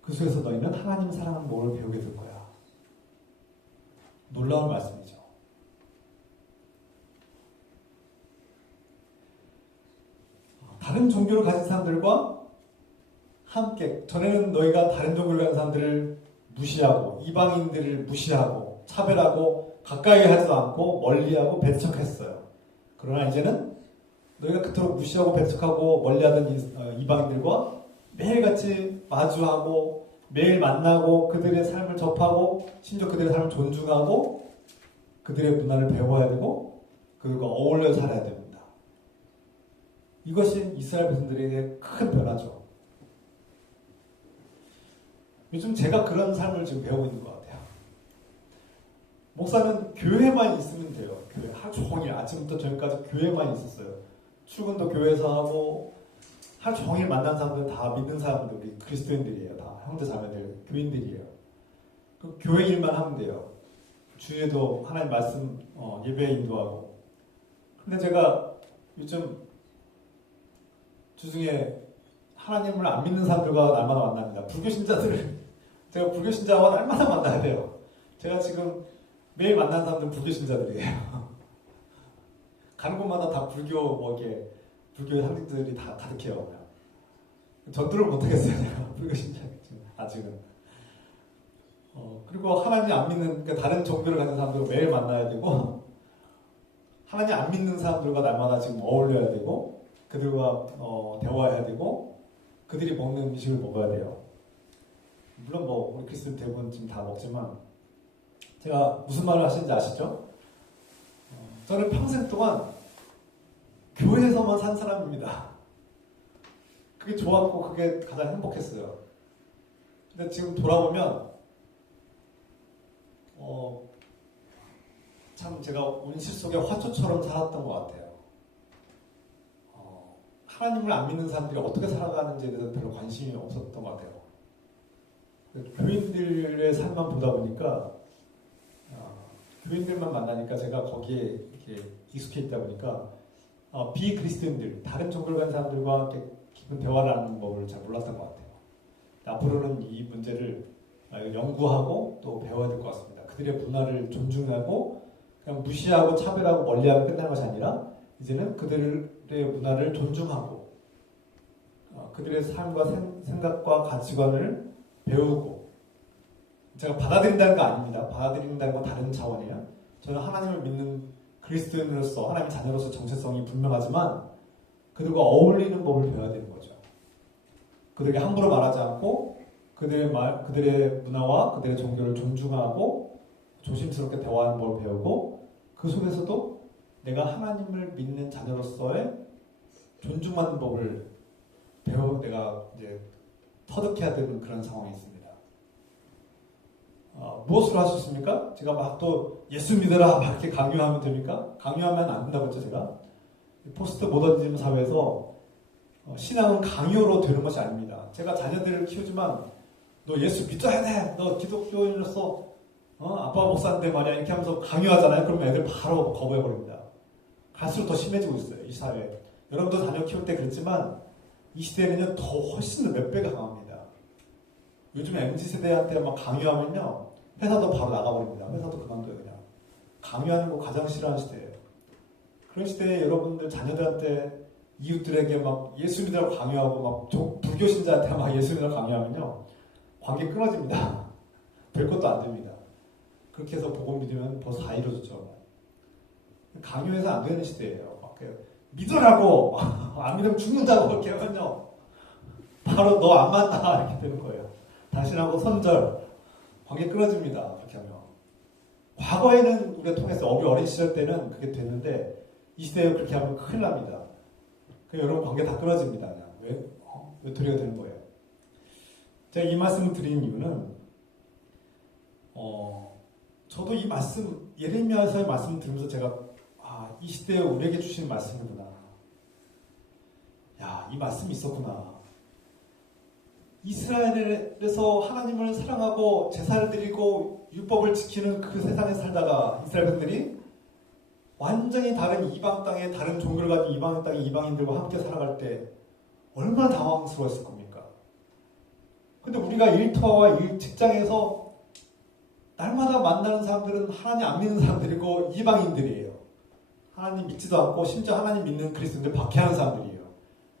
그 속에서 너희는 하나님을 사랑하는 법을 배우게 될 거야. 놀라운 말씀이죠. 다른 종교를 가진 사람들과 함께, 전에는 너희가 다른 종교를 가진 사람들을 무시하고 이방인들을 무시하고 차별하고 가까이 하지도 않고 멀리하고 배척했어요. 그러나 이제는 너희가 그토록 무시하고 배척하고 멀리하던 이방인들과 매일같이 마주하고 매일 만나고 그들의 삶을 접하고 심지어 그들의 삶을 존중하고 그들의 문화를 배워야 되고 그들과 어울려 살아야 됩니다. 이것이 이스라엘 백성들에게 큰 변화죠. 요즘 제가 그런 삶을 지금 배우고 있는 것 같아요. 목사는 교회만 있으면 돼요. 교회 하루 종일 아침부터 저녁까지 교회만 있었어요. 출근도 교회에서 하고 하루 종일 만난 사람들 다 믿는 사람들, 우리 그리스도인들이에요. 다 형제 자매들, 교인들이에요. 그 교회 일만 하면 돼요. 주에도 하나님 말씀 예배 인도하고. 근데 제가 요즘 주중에 하나님을 안 믿는 사람들과 날마다 만납니다. 불교 신자들을 제가 불교 신자와 날마다 만나야 돼요. 제가 지금 매일 만난 사람들은 불교 신자들이에요. 가는 곳마다 다 불교 불교의 상징들이 다 가득해요. 전도를 못하겠어요. 제가 불교 신자 아직은. 그리고 하나님 안 믿는, 그러니까 다른 종교를 가진 사람들과 매일 만나야 되고, 하나님 안 믿는 사람들과 날마다 지금 어울려야 되고, 그들과 대화해야 되고, 그들이 먹는 음식을 먹어야 돼요. 물론 우리 크리스천 대부분 지금 다 먹지만, 제가 무슨 말을 하시는지 아시죠? 저는 평생 동안 교회에서만 산 사람입니다. 그게 좋았고 그게 가장 행복했어요. 근데 지금 돌아보면 참 제가 온실 속의 화초처럼 살았던 것 같아요. 하나님을 안 믿는 사람들이 어떻게 살아가는지에 대해서 별로 관심이 없었던 것 같아요. 교인들의 삶만 보다 보니까 교인들만 만나니까 제가 거기에 이렇게 익숙해 있다 보니까 비그리스도인들, 다른 종교를 가진 사람들과 이렇게 깊은 대화를 하는 법을 잘 몰랐던 것 같아요. 앞으로는 이 문제를 연구하고 또 배워야 될 것 같습니다. 그들의 문화를 존중하고 그냥 무시하고 차별하고 멀리하고 끝나는 것이 아니라 이제는 그들의 문화를 존중하고 그들의 삶과 생각과 가치관을 배우고, 제가 받아들인다는 거 아닙니다. 받아들인다는 건 다른 차원이에요. 저는 하나님을 믿는 그리스도인으로서, 하나님의 자녀로서 정체성이 분명하지만 그들과 어울리는 법을 배워야 되는 거죠. 그들에게 함부로 말하지 않고 그들의 문화와 그들의 종교를 존중하고 조심스럽게 대화하는 법을 배우고, 그 속에서도 내가 하나님을 믿는 자녀로서의 존중받는 법을 내가 이제 터득해야 되는 그런 상황이 있습니다. 무엇으로 하셨습니까? 제가 막 또 예수 믿어라 막 이렇게 강요하면 됩니까? 강요하면 안 된다고 했죠, 제가. 포스트 모더니즘 사회에서 신앙은 강요로 되는 것이 아닙니다. 제가 자녀들을 키우지만 너 예수 믿어야 돼! 너 기독교인으로서 아빠가 목사인데 말이야 이렇게 하면서 강요하잖아요. 그러면 애들 바로 거부해버립니다. 갈수록 더 심해지고 있어요, 이 사회. 여러분도 자녀 키울 때 그랬지만 이 시대에는요 더 훨씬 몇 배가 강합니다. 요즘 MZ세대한테 막 강요하면요 회사도 바로 나가버립니다. 회사도 그만둬요. 그냥 강요하는 거 가장 싫어하는 시대예요. 그런 시대에 여러분들 자녀들한테, 이웃들에게 막 예수 믿으라고 강요하고 막 불교 신자한테 막 예수 믿으라고 강요하면요 관계 끊어집니다. 별 것도 안 됩니다. 그렇게 해서 복음 믿으면 벌써 다 이루어졌죠. 강요해서 안 되는 시대예요. 막 믿으라고 안 믿으면 죽는다고 그렇게 하면요 바로 너 안 만나 이렇게 되는 거예요. 당신하고 선절 관계 끊어집니다. 그렇게 하면. 과거에는 우리가 통했어요. 우리 어린 시절 때는 그게 됐는데 이 시대에 그렇게 하면 큰일 납니다. 여러분 관계 다 끊어집니다. 그냥. 왜? 외톨이가 되는 거예요. 제가 이 말씀을 드리는 이유는 저도 이 말씀, 예레미야서의 말씀을 들으면서 제가 이 시대에 우리에게 주신 말씀이구나. 야, 이 말씀이 있었구나. 이스라엘에서 하나님을 사랑하고 제사를 드리고 율법을 지키는 그 세상에 살다가 이스라엘 백성들이 완전히 다른 이방 땅에, 다른 종교를 가진 이방 땅의 이방인들과 함께 살아갈 때 얼마나 당황스러웠을 겁니까? 근데 우리가 일터와 직장에서 날마다 만나는 사람들은 하나님 안 믿는 사람들이고 이방인들이에요. 하나님 믿지도 않고 심지어 하나님 믿는 그리스도인들 박해하는 사람들이에요.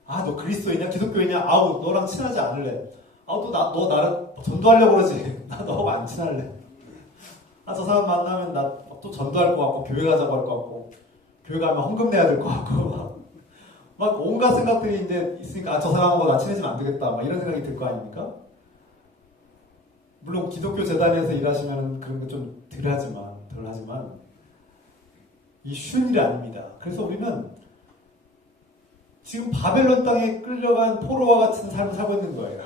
아, 너 그리스도이냐? 기독교이냐? 아우, 너랑 친하지 않을래. 아우, 너 나를 전도하려고 그러지. 나 너하고 안 친할래. 아, 저 사람 만나면 나 또 전도할 것 같고, 교회 가자고 할 것 같고, 교회 가면 헌금 내야 될 것 같고, 막 온갖 생각들이 이제 있으니까, 아, 저 사람하고 나 친해지면 안 되겠다. 막 이런 생각이 들 거 아닙니까? 물론 기독교 재단에서 일하시면 그런 게 좀 덜 하지만, 이 쉬운 일이 아닙니다. 그래서 우리는 지금 바벨론 땅에 끌려간 포로와 같은 삶을 살고 있는 거예요.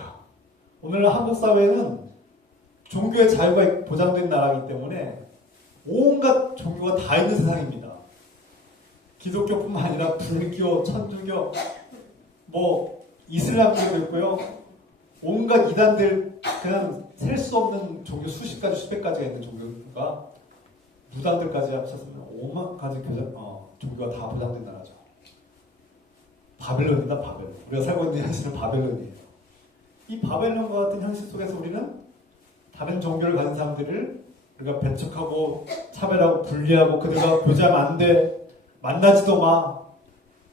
오늘날 한국 사회는 종교의 자유가 보장된 나라이기 때문에 온갖 종교가 다 있는 세상입니다. 기독교뿐만 아니라 불교, 천주교, 이슬람교도 있고요. 온갖 이단들, 그냥 셀 수 없는 종교 수십 가지, 수백 가지가 있는 종교가 무당들까지 합쳤으면 5만 가지 종교가 다 보장된 나라죠. 바벨론이다, 바벨론. 우리가 살고 있는 현실은 바벨론이에요. 이 바벨론과 같은 현실 속에서 우리는 다른 종교를 가진 사람들을 우리가 배척하고 차별하고 분리하고 그들과 교제하면 안 돼. 만나지도 마.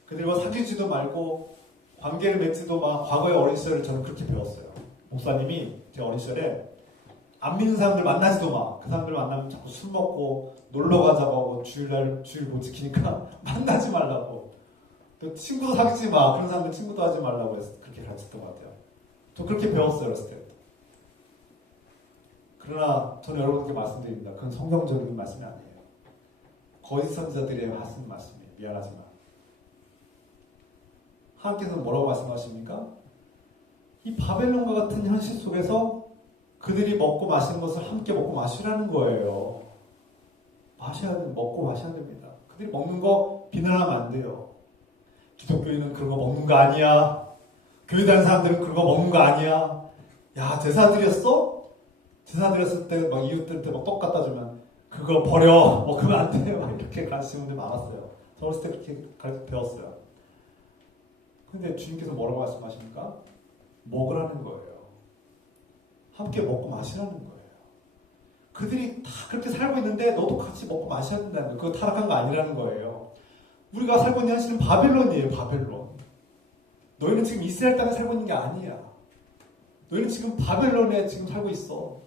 그들과 사귀지도 말고 관계를 맺지도 마. 과거의 어린 시절을 저는 그렇게 배웠어요. 목사님이 제 어린 시절에 안 믿는 사람들 만나지도 마. 그 사람들 만나면 자꾸 술 먹고 놀러 가자고 하고 주일 못 지키니까 만나지 말라고. 또 친구도 사귀지 마. 그런 사람들 친구도 하지 말라고 해서 그렇게 가르쳤던 것 같아요. 저 그렇게 배웠어요, 어렸을 때. 그러나 저는 여러분께 말씀드립니다. 그건 성경적인 말씀이 아니에요. 거짓 선지자들이 하시는 말씀이에요. 미안하지만. 하나님께서는 뭐라고 말씀하십니까? 이 바벨론과 같은 현실 속에서 그들이 먹고 마시는 것을 함께 먹고 마시라는 거예요. 먹고 마셔야 됩니다. 그들이 먹는 거 비난하면 안 돼요. 기독교인은 그런 거 먹는 거 아니야. 교회 다니는 사람들은 그런 거 먹는 거 아니야. 야, 제사 드렸어? 제사 드렸을 때 막 이웃들한테 막 떡 갖다 주면 그거 버려. 그러면 안 돼요. 막 이렇게 가르치는 분들 많았어요. 저 어렸을 때 그렇게 배웠어요. 근데 주님께서 뭐라고 말씀하십니까? 먹으라는 거예요. 함께 먹고 마시라는 거예요. 그들이 다 그렇게 살고 있는데 너도 같이 먹고 마셔야 된다는 거예요. 그거 타락한 거 아니라는 거예요. 우리가 살고 있는 현실은 바벨론이에요. 바벨론. 너희는 지금 이스라엘 땅에 살고 있는 게 아니야. 너희는 지금 바벨론에 지금 살고 있어.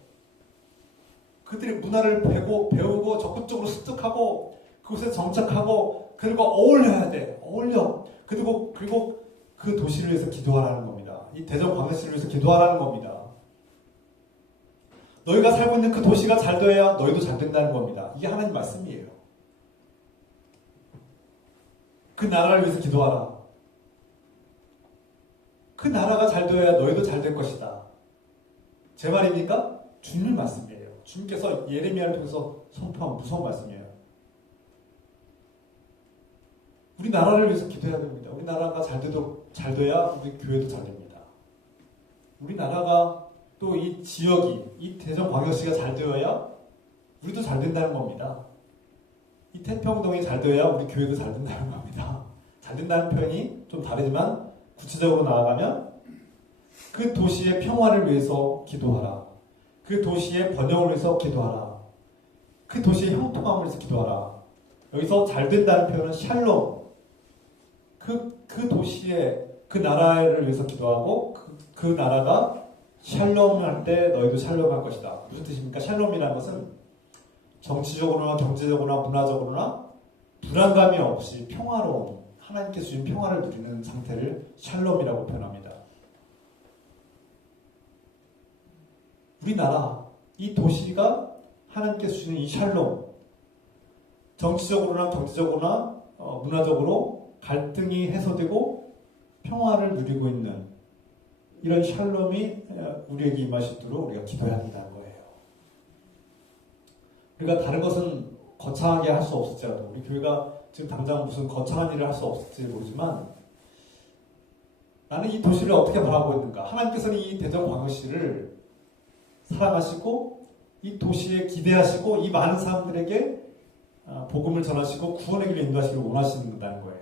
그들의 문화를 배우고 적극적으로 습득하고 그곳에 정착하고 그들과 어울려야 돼. 어울려. 그리고 그 도시를 위해서 기도하라는 겁니다. 이 대전 광역시를 위해서 기도하라는 겁니다. 너희가 살고 있는 그 도시가 잘 되어야 너희도 잘 된다는 겁니다. 이게 하나님 말씀이에요. 그 나라를 위해서 기도하라. 그 나라가 잘 되어야 너희도 잘 될 것이다. 제 말입니까? 주님 말씀이에요. 주님께서 예레미야를 통해서 선포한 무서운 말씀이에요. 우리 나라를 위해서 기도해야 됩니다. 우리 나라가 잘 돼야 우리 교회도 잘 됩니다. 우리 나라가 또 이 지역이, 이 대전광역시가 잘 되어야 우리도 잘 된다는 겁니다. 이 태평동이 잘 되어야 우리 교회도 잘 된다는 겁니다. 잘 된다는 표현이 좀 다르지만 구체적으로 나아가면 그 도시의 평화를 위해서 기도하라. 그 도시의 번영을 위해서 기도하라. 그 도시의 형통함을 위해서 기도하라. 여기서 잘 된다는 표현은 샬롬. 그 도시의 그 나라를 위해서 기도하고 그 나라가 샬롬을 할 때 너희도 샬롬할 것이다. 무슨 뜻입니까? 샬롬이라는 것은 정치적으로나 경제적으로나 문화적으로나 불안감이 없이 평화로운 하나님께 주신 평화를 누리는 상태를 샬롬이라고 표현합니다. 우리나라 이 도시가 하나님께 주시는 이 샬롬, 정치적으로나 경제적으로나 문화적으로 갈등이 해소되고 평화를 누리고 있는 이런 샬롬이 우리에게 임하시도록 우리가 기도해야 한다는 거예요. 우리가 다른 것은 거창하게 할 수 없을지라도 우리 교회가 지금 당장 무슨 거창한 일을 할 수 없을지 모르지만 나는 이 도시를 어떻게 바라보고 있는가? 하나님께서는 이 대전광역시를 사랑하시고 이 도시에 기대하시고 이 많은 사람들에게 복음을 전하시고 구원의 길을 인도하시기를 원하신다는 거예요.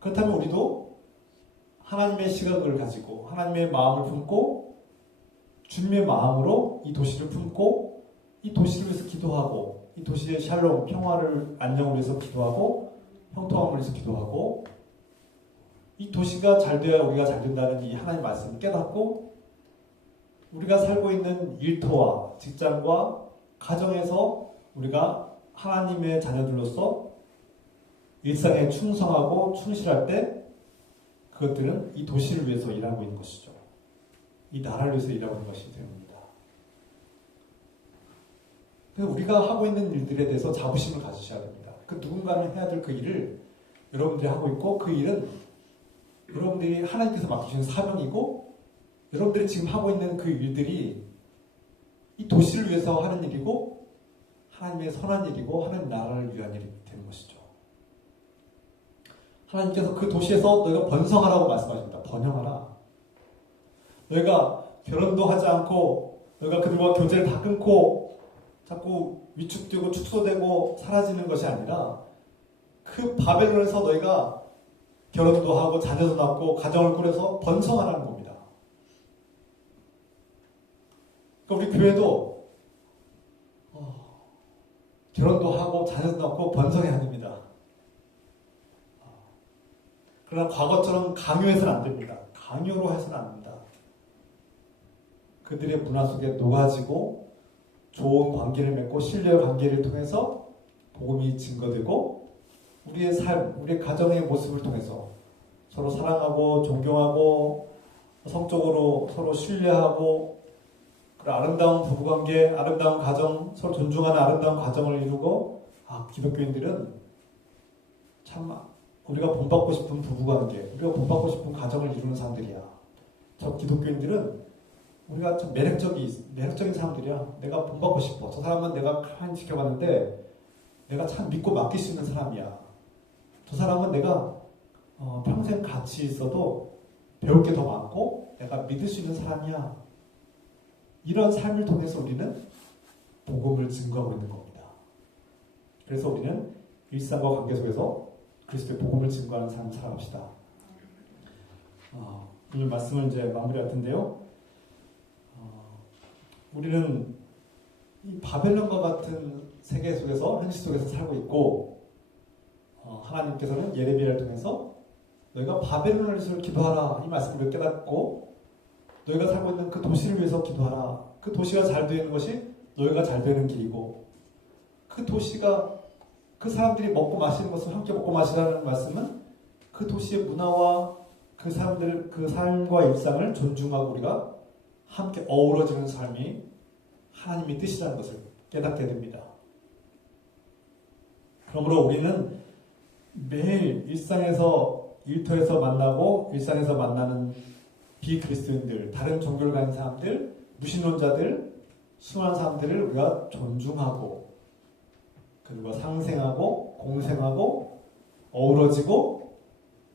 그렇다면 우리도 하나님의 시각을 가지고 하나님의 마음을 품고 주님의 마음으로 이 도시를 품고 이 도시를 위해서 기도하고 이 도시의 샬롬, 평화를 안녕을 위해서 기도하고 형통함을 위해서 기도하고 이 도시가 잘 돼야 우리가 잘 된다는 이 하나님의 말씀을 깨닫고 우리가 살고 있는 일터와 직장과 가정에서 우리가 하나님의 자녀들로서 일상에 충성하고 충실할 때 그것들은 이 도시를 위해서 일하고 있는 것이죠. 이 나라를 위해서 일하고 있는 것이 됩니다. 그래서 우리가 하고 있는 일들에 대해서 자부심을 가지셔야 됩니다. 그 누군가는 해야 될 그 일을 여러분들이 하고 있고 그 일은 여러분들이 하나님께서 맡기신 사명이고 여러분들이 지금 하고 있는 그 일들이 이 도시를 위해서 하는 일이고 하나님의 선한 일이고 하나님 나라를 위한 일이 되는 것이죠. 하나님께서 그 도시에서 너희가 번성하라고 말씀하십니다. 번영하라. 너희가 결혼도 하지 않고 너희가 그들과 교제를 다 끊고 자꾸 위축되고 축소되고 사라지는 것이 아니라 그 바벨론에서 너희가 결혼도 하고 자녀도 낳고 가정을 꾸려서 번성하라는 겁니다. 그러니까 우리 교회도 결혼도 하고 자녀도 낳고 번성해야 됩니다. 그러나 과거처럼 강요해서는 안 됩니다. 강요로 해서는 안 됩니다. 그들의 문화 속에 녹아지고 좋은 관계를 맺고 신뢰의 관계를 통해서 복음이 증거되고 우리의 삶, 우리의 가정의 모습을 통해서 서로 사랑하고 존경하고 성적으로 서로 신뢰하고 아름다운 부부관계, 아름다운 가정, 서로 존중하는 아름다운 가정을 이루고 기독교인들은 참 우리가 본받고 싶은 부부관계, 우리가 본받고 싶은 가정을 이루는 사람들이야. 저 기독교인들은 우리가 좀 매력적인 사람들이야. 내가 본받고 싶어. 저 사람은 내가 가만히 지켜봤는데 내가 참 믿고 맡길 수 있는 사람이야. 저 사람은 내가 평생 같이 있어도 배울 게 더 많고 내가 믿을 수 있는 사람이야. 이런 삶을 통해서 우리는 복음을 증거하고 있는 겁니다. 그래서 우리는 일상과 관계 속에서 그리스도의 복음을 증거하는 삶을 살아갑시다. 오늘 말씀을 이제 마무리할 텐데요. 우리는 이 바벨론과 같은 세계 속에서 현실 속에서 살고 있고 하나님께서는 예레미야를 통해서 너희가 바벨론을 위해서 기도하라 이 말씀을 깨닫고 너희가 살고 있는 그 도시를 위해서 기도하라. 그 도시가 잘 되는 것이 너희가 잘 되는 길이고 그 도시가 그 사람들이 먹고 마시는 것을 함께 먹고 마시라는 말씀은 그 도시의 문화와 그 사람들 그 삶과 일상을 존중하고 우리가 함께 어우러지는 삶이 하나님의 뜻이라는 것을 깨닫게 됩니다. 그러므로 우리는 매일 일터에서 만나고 일상에서 만나는 비그리스도인들, 다른 종교를 가진 사람들, 무신론자들, 수많은 사람들을 우리가 존중하고 그들과 상생하고 공생하고 어우러지고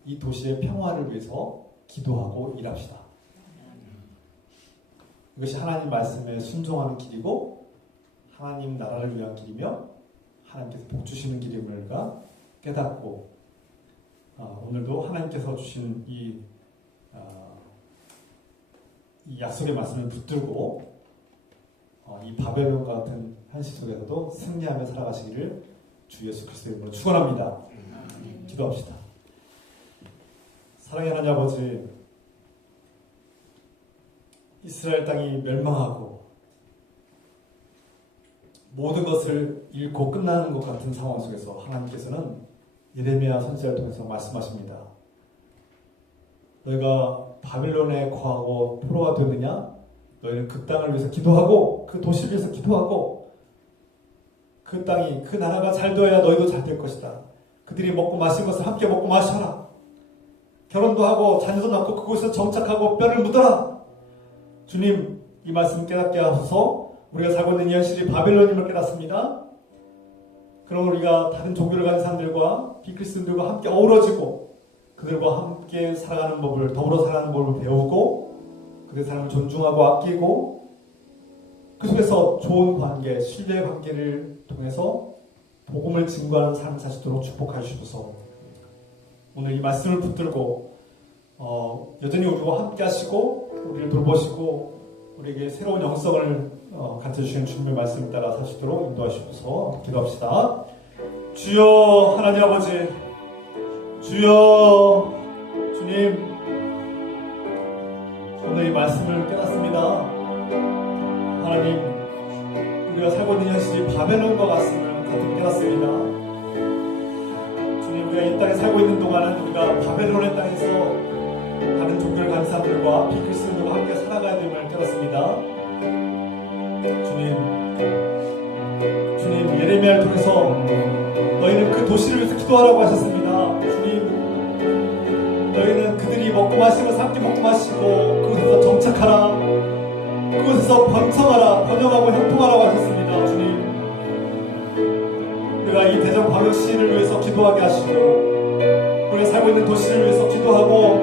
이 도시의 평화를 위해서 기도하고 일합시다. 이것이 하나님 말씀에 순종하는 길이고 하나님 나라를 위한 길이며 하나님께서 복 주시는 길임을 우리가 깨닫고 오늘도 하나님께서 주시는 이 약속의 말씀을 붙들고 이 바벨론과 같은 현실 속에서도 승리하며 살아가시기를 주 예수 그리스도의 이름으로 축원합니다. 기도합시다. 사랑의 하나님 아버지, 이스라엘 땅이 멸망하고 모든 것을 잃고 끝나는 것 같은 상황 속에서 하나님께서는 예레미야 선지자를 통해서 말씀하십니다. 너희가 바빌론에 거하고 포로가 되느냐? 너희는 그 땅을 위해서 기도하고 그 도시를 위해서 기도하고 그 땅이 그 나라가 잘 되어야 너희도 잘 될 것이다. 그들이 먹고 마실 것을 함께 먹고 마셔라. 결혼도 하고 자녀도 낳고 그곳에서 정착하고 뼈를 묻어라. 주님, 이 말씀 깨닫게 하소서. 우리가 살고 있는 이 현실이 바벨론임을 깨닫습니다. 그럼 우리가 다른 종교를 가진 사람들과 비크리스천들과 함께 어우러지고 그들과 함께 살아가는 법을, 더불어 살아가는 법을 배우고 그들의 삶을 존중하고 아끼고 그 속에서 좋은 관계, 신뢰의 관계를 통해서 복음을 증거하는 삶을 살 수 있도록 축복하여 주셔서 오늘 이 말씀을 붙들고 여전히 우리와 함께 하시고 우리를 돌보시고 우리에게 새로운 영성을 가르쳐주시는 주님의 말씀을 따라 살 수 있도록 인도하시옵소서. 기도합시다. 주여 하나님 아버지, 주여 주님, 주님, 오늘 이 말씀을 깨닫습니다. 하나님, 우리가 살고 있는 현실이 바벨론과 같음을 깨닫습니다. 주님, 우리가 이 땅에 살고 있는 동안은 우리가 바벨론의 땅에서 다른 종교를 가진 사람들과 비크리스천들과 함께 살아가야 됨을 깨닫습니다. 주님, 예레미야를 통해서 너희는 그 도시를 위해서 기도하라고 하셨습니다. 주님, 너희는 그들이 먹고 마시면서 함께 먹고 마시고 그곳에서 정착하라, 그곳에서 번성하라, 번영하고 형통하라고 하셨습니다. 주님, 우리가 이 대전광역시를 위해서 기도하게 하시고 우리가 살고 있는 도시를 위해서 기도하고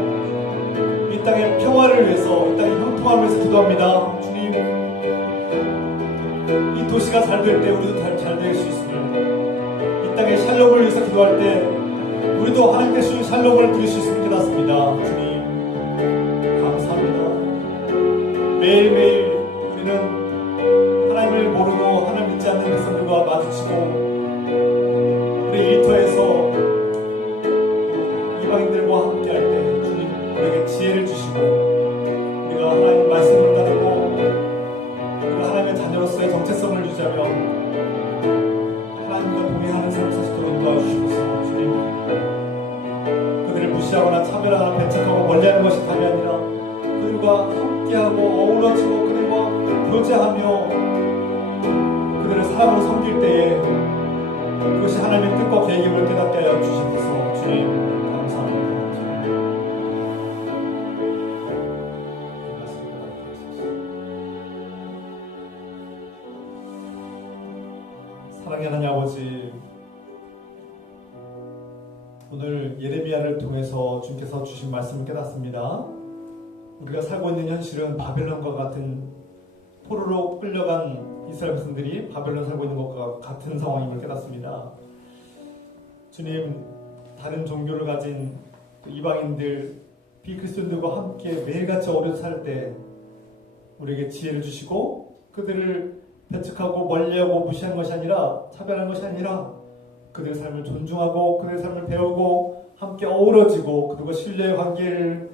이 땅의 평화를 위해서, 이 땅의 형통함을 위해서 기도합니다. 주님, 이 도시가 잘 될 때 우리도 잘 될 수 있음을, 이 땅의 샬롬을 위해서 기도할 때 우리도 하나님께 주신 샬롬을 드릴 수 있음을 깨닫습니다. 주님, 감사합니다. 매일매일 우리는 하나님을 모르고 하나님 믿지 않는 백성들과 마주치고 우리 일터에서 이방인들과 함께 할 때 주님, 우리에게 지혜를 주시고 우리가 하나님 말씀을 따르고 우리가 하나님의 자녀로서의 정체성을 유지하며 하나님과 동행하는 삶을 사시도록 인도하여 주시옵소서. 주님, 그들을 무시하거나 차별하거나 배척하고 멀리하는 것이 답이 아니라 그들과 함께하고 어우러지고 그들과 교제하며 그들을 사랑으로 섬길 때에 그것이 하나님의 뜻과 계획임을 깨닫게 하여 주시옵소서. 주님, 감사합니다. 사랑의 하나님 아버지, 오늘 예레미야를 통해서 주님께서 주신 말씀을 깨닫습니다. 우리가 살고 있는 현실은 바벨론과 같은, 포로로 끌려간 이스라엘 백성들이 바벨론 살고 있는 것과 같은 상황임을 깨닫습니다. 주님, 다른 종교를 가진 이방인들, 비크리스천들과 함께 매일같이 어울려 살 때 우리에게 지혜를 주시고 그들을 배척하고 멀리하고 무시하는 것이 아니라, 차별하는 것이 아니라 그들의 삶을 존중하고 그들의 삶을 배우고 함께 어우러지고 그들과 신뢰의 관계를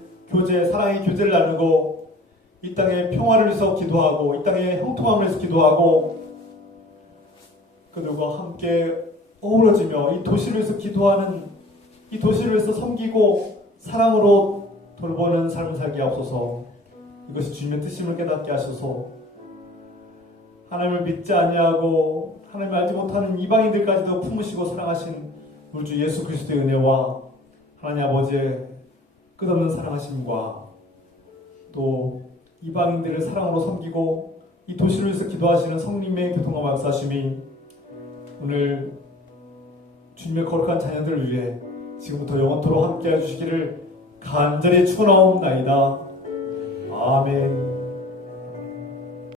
사랑의 교제를 나누고 이 땅의 평화를 위해서 기도하고 이 땅의 형통함을 위해서 기도하고 그들과 함께 어우러지며 이 도시를 위해서 기도하는, 이 도시를 위해서 섬기고 사랑으로 돌보는 삶을 살게 하옵소서. 이것이 주님의 뜻임을 깨닫게 하셔서 하나님을 믿지 아니하고 하나님을 알지 못하는 이방인들까지도 품으시고 사랑하신 우리 주 예수 그리스도의 은혜와 하나님 아버지의 끝없는 사랑하심과 또 이방인들을 사랑으로 섬기고 이 도시를 위해서 기도하시는 성령님의 교통과 역사심이 오늘 주님의 거룩한 자녀들을 위해 지금부터 영원토록 함께 해주시기를 간절히 축원하옵나이다. 아멘.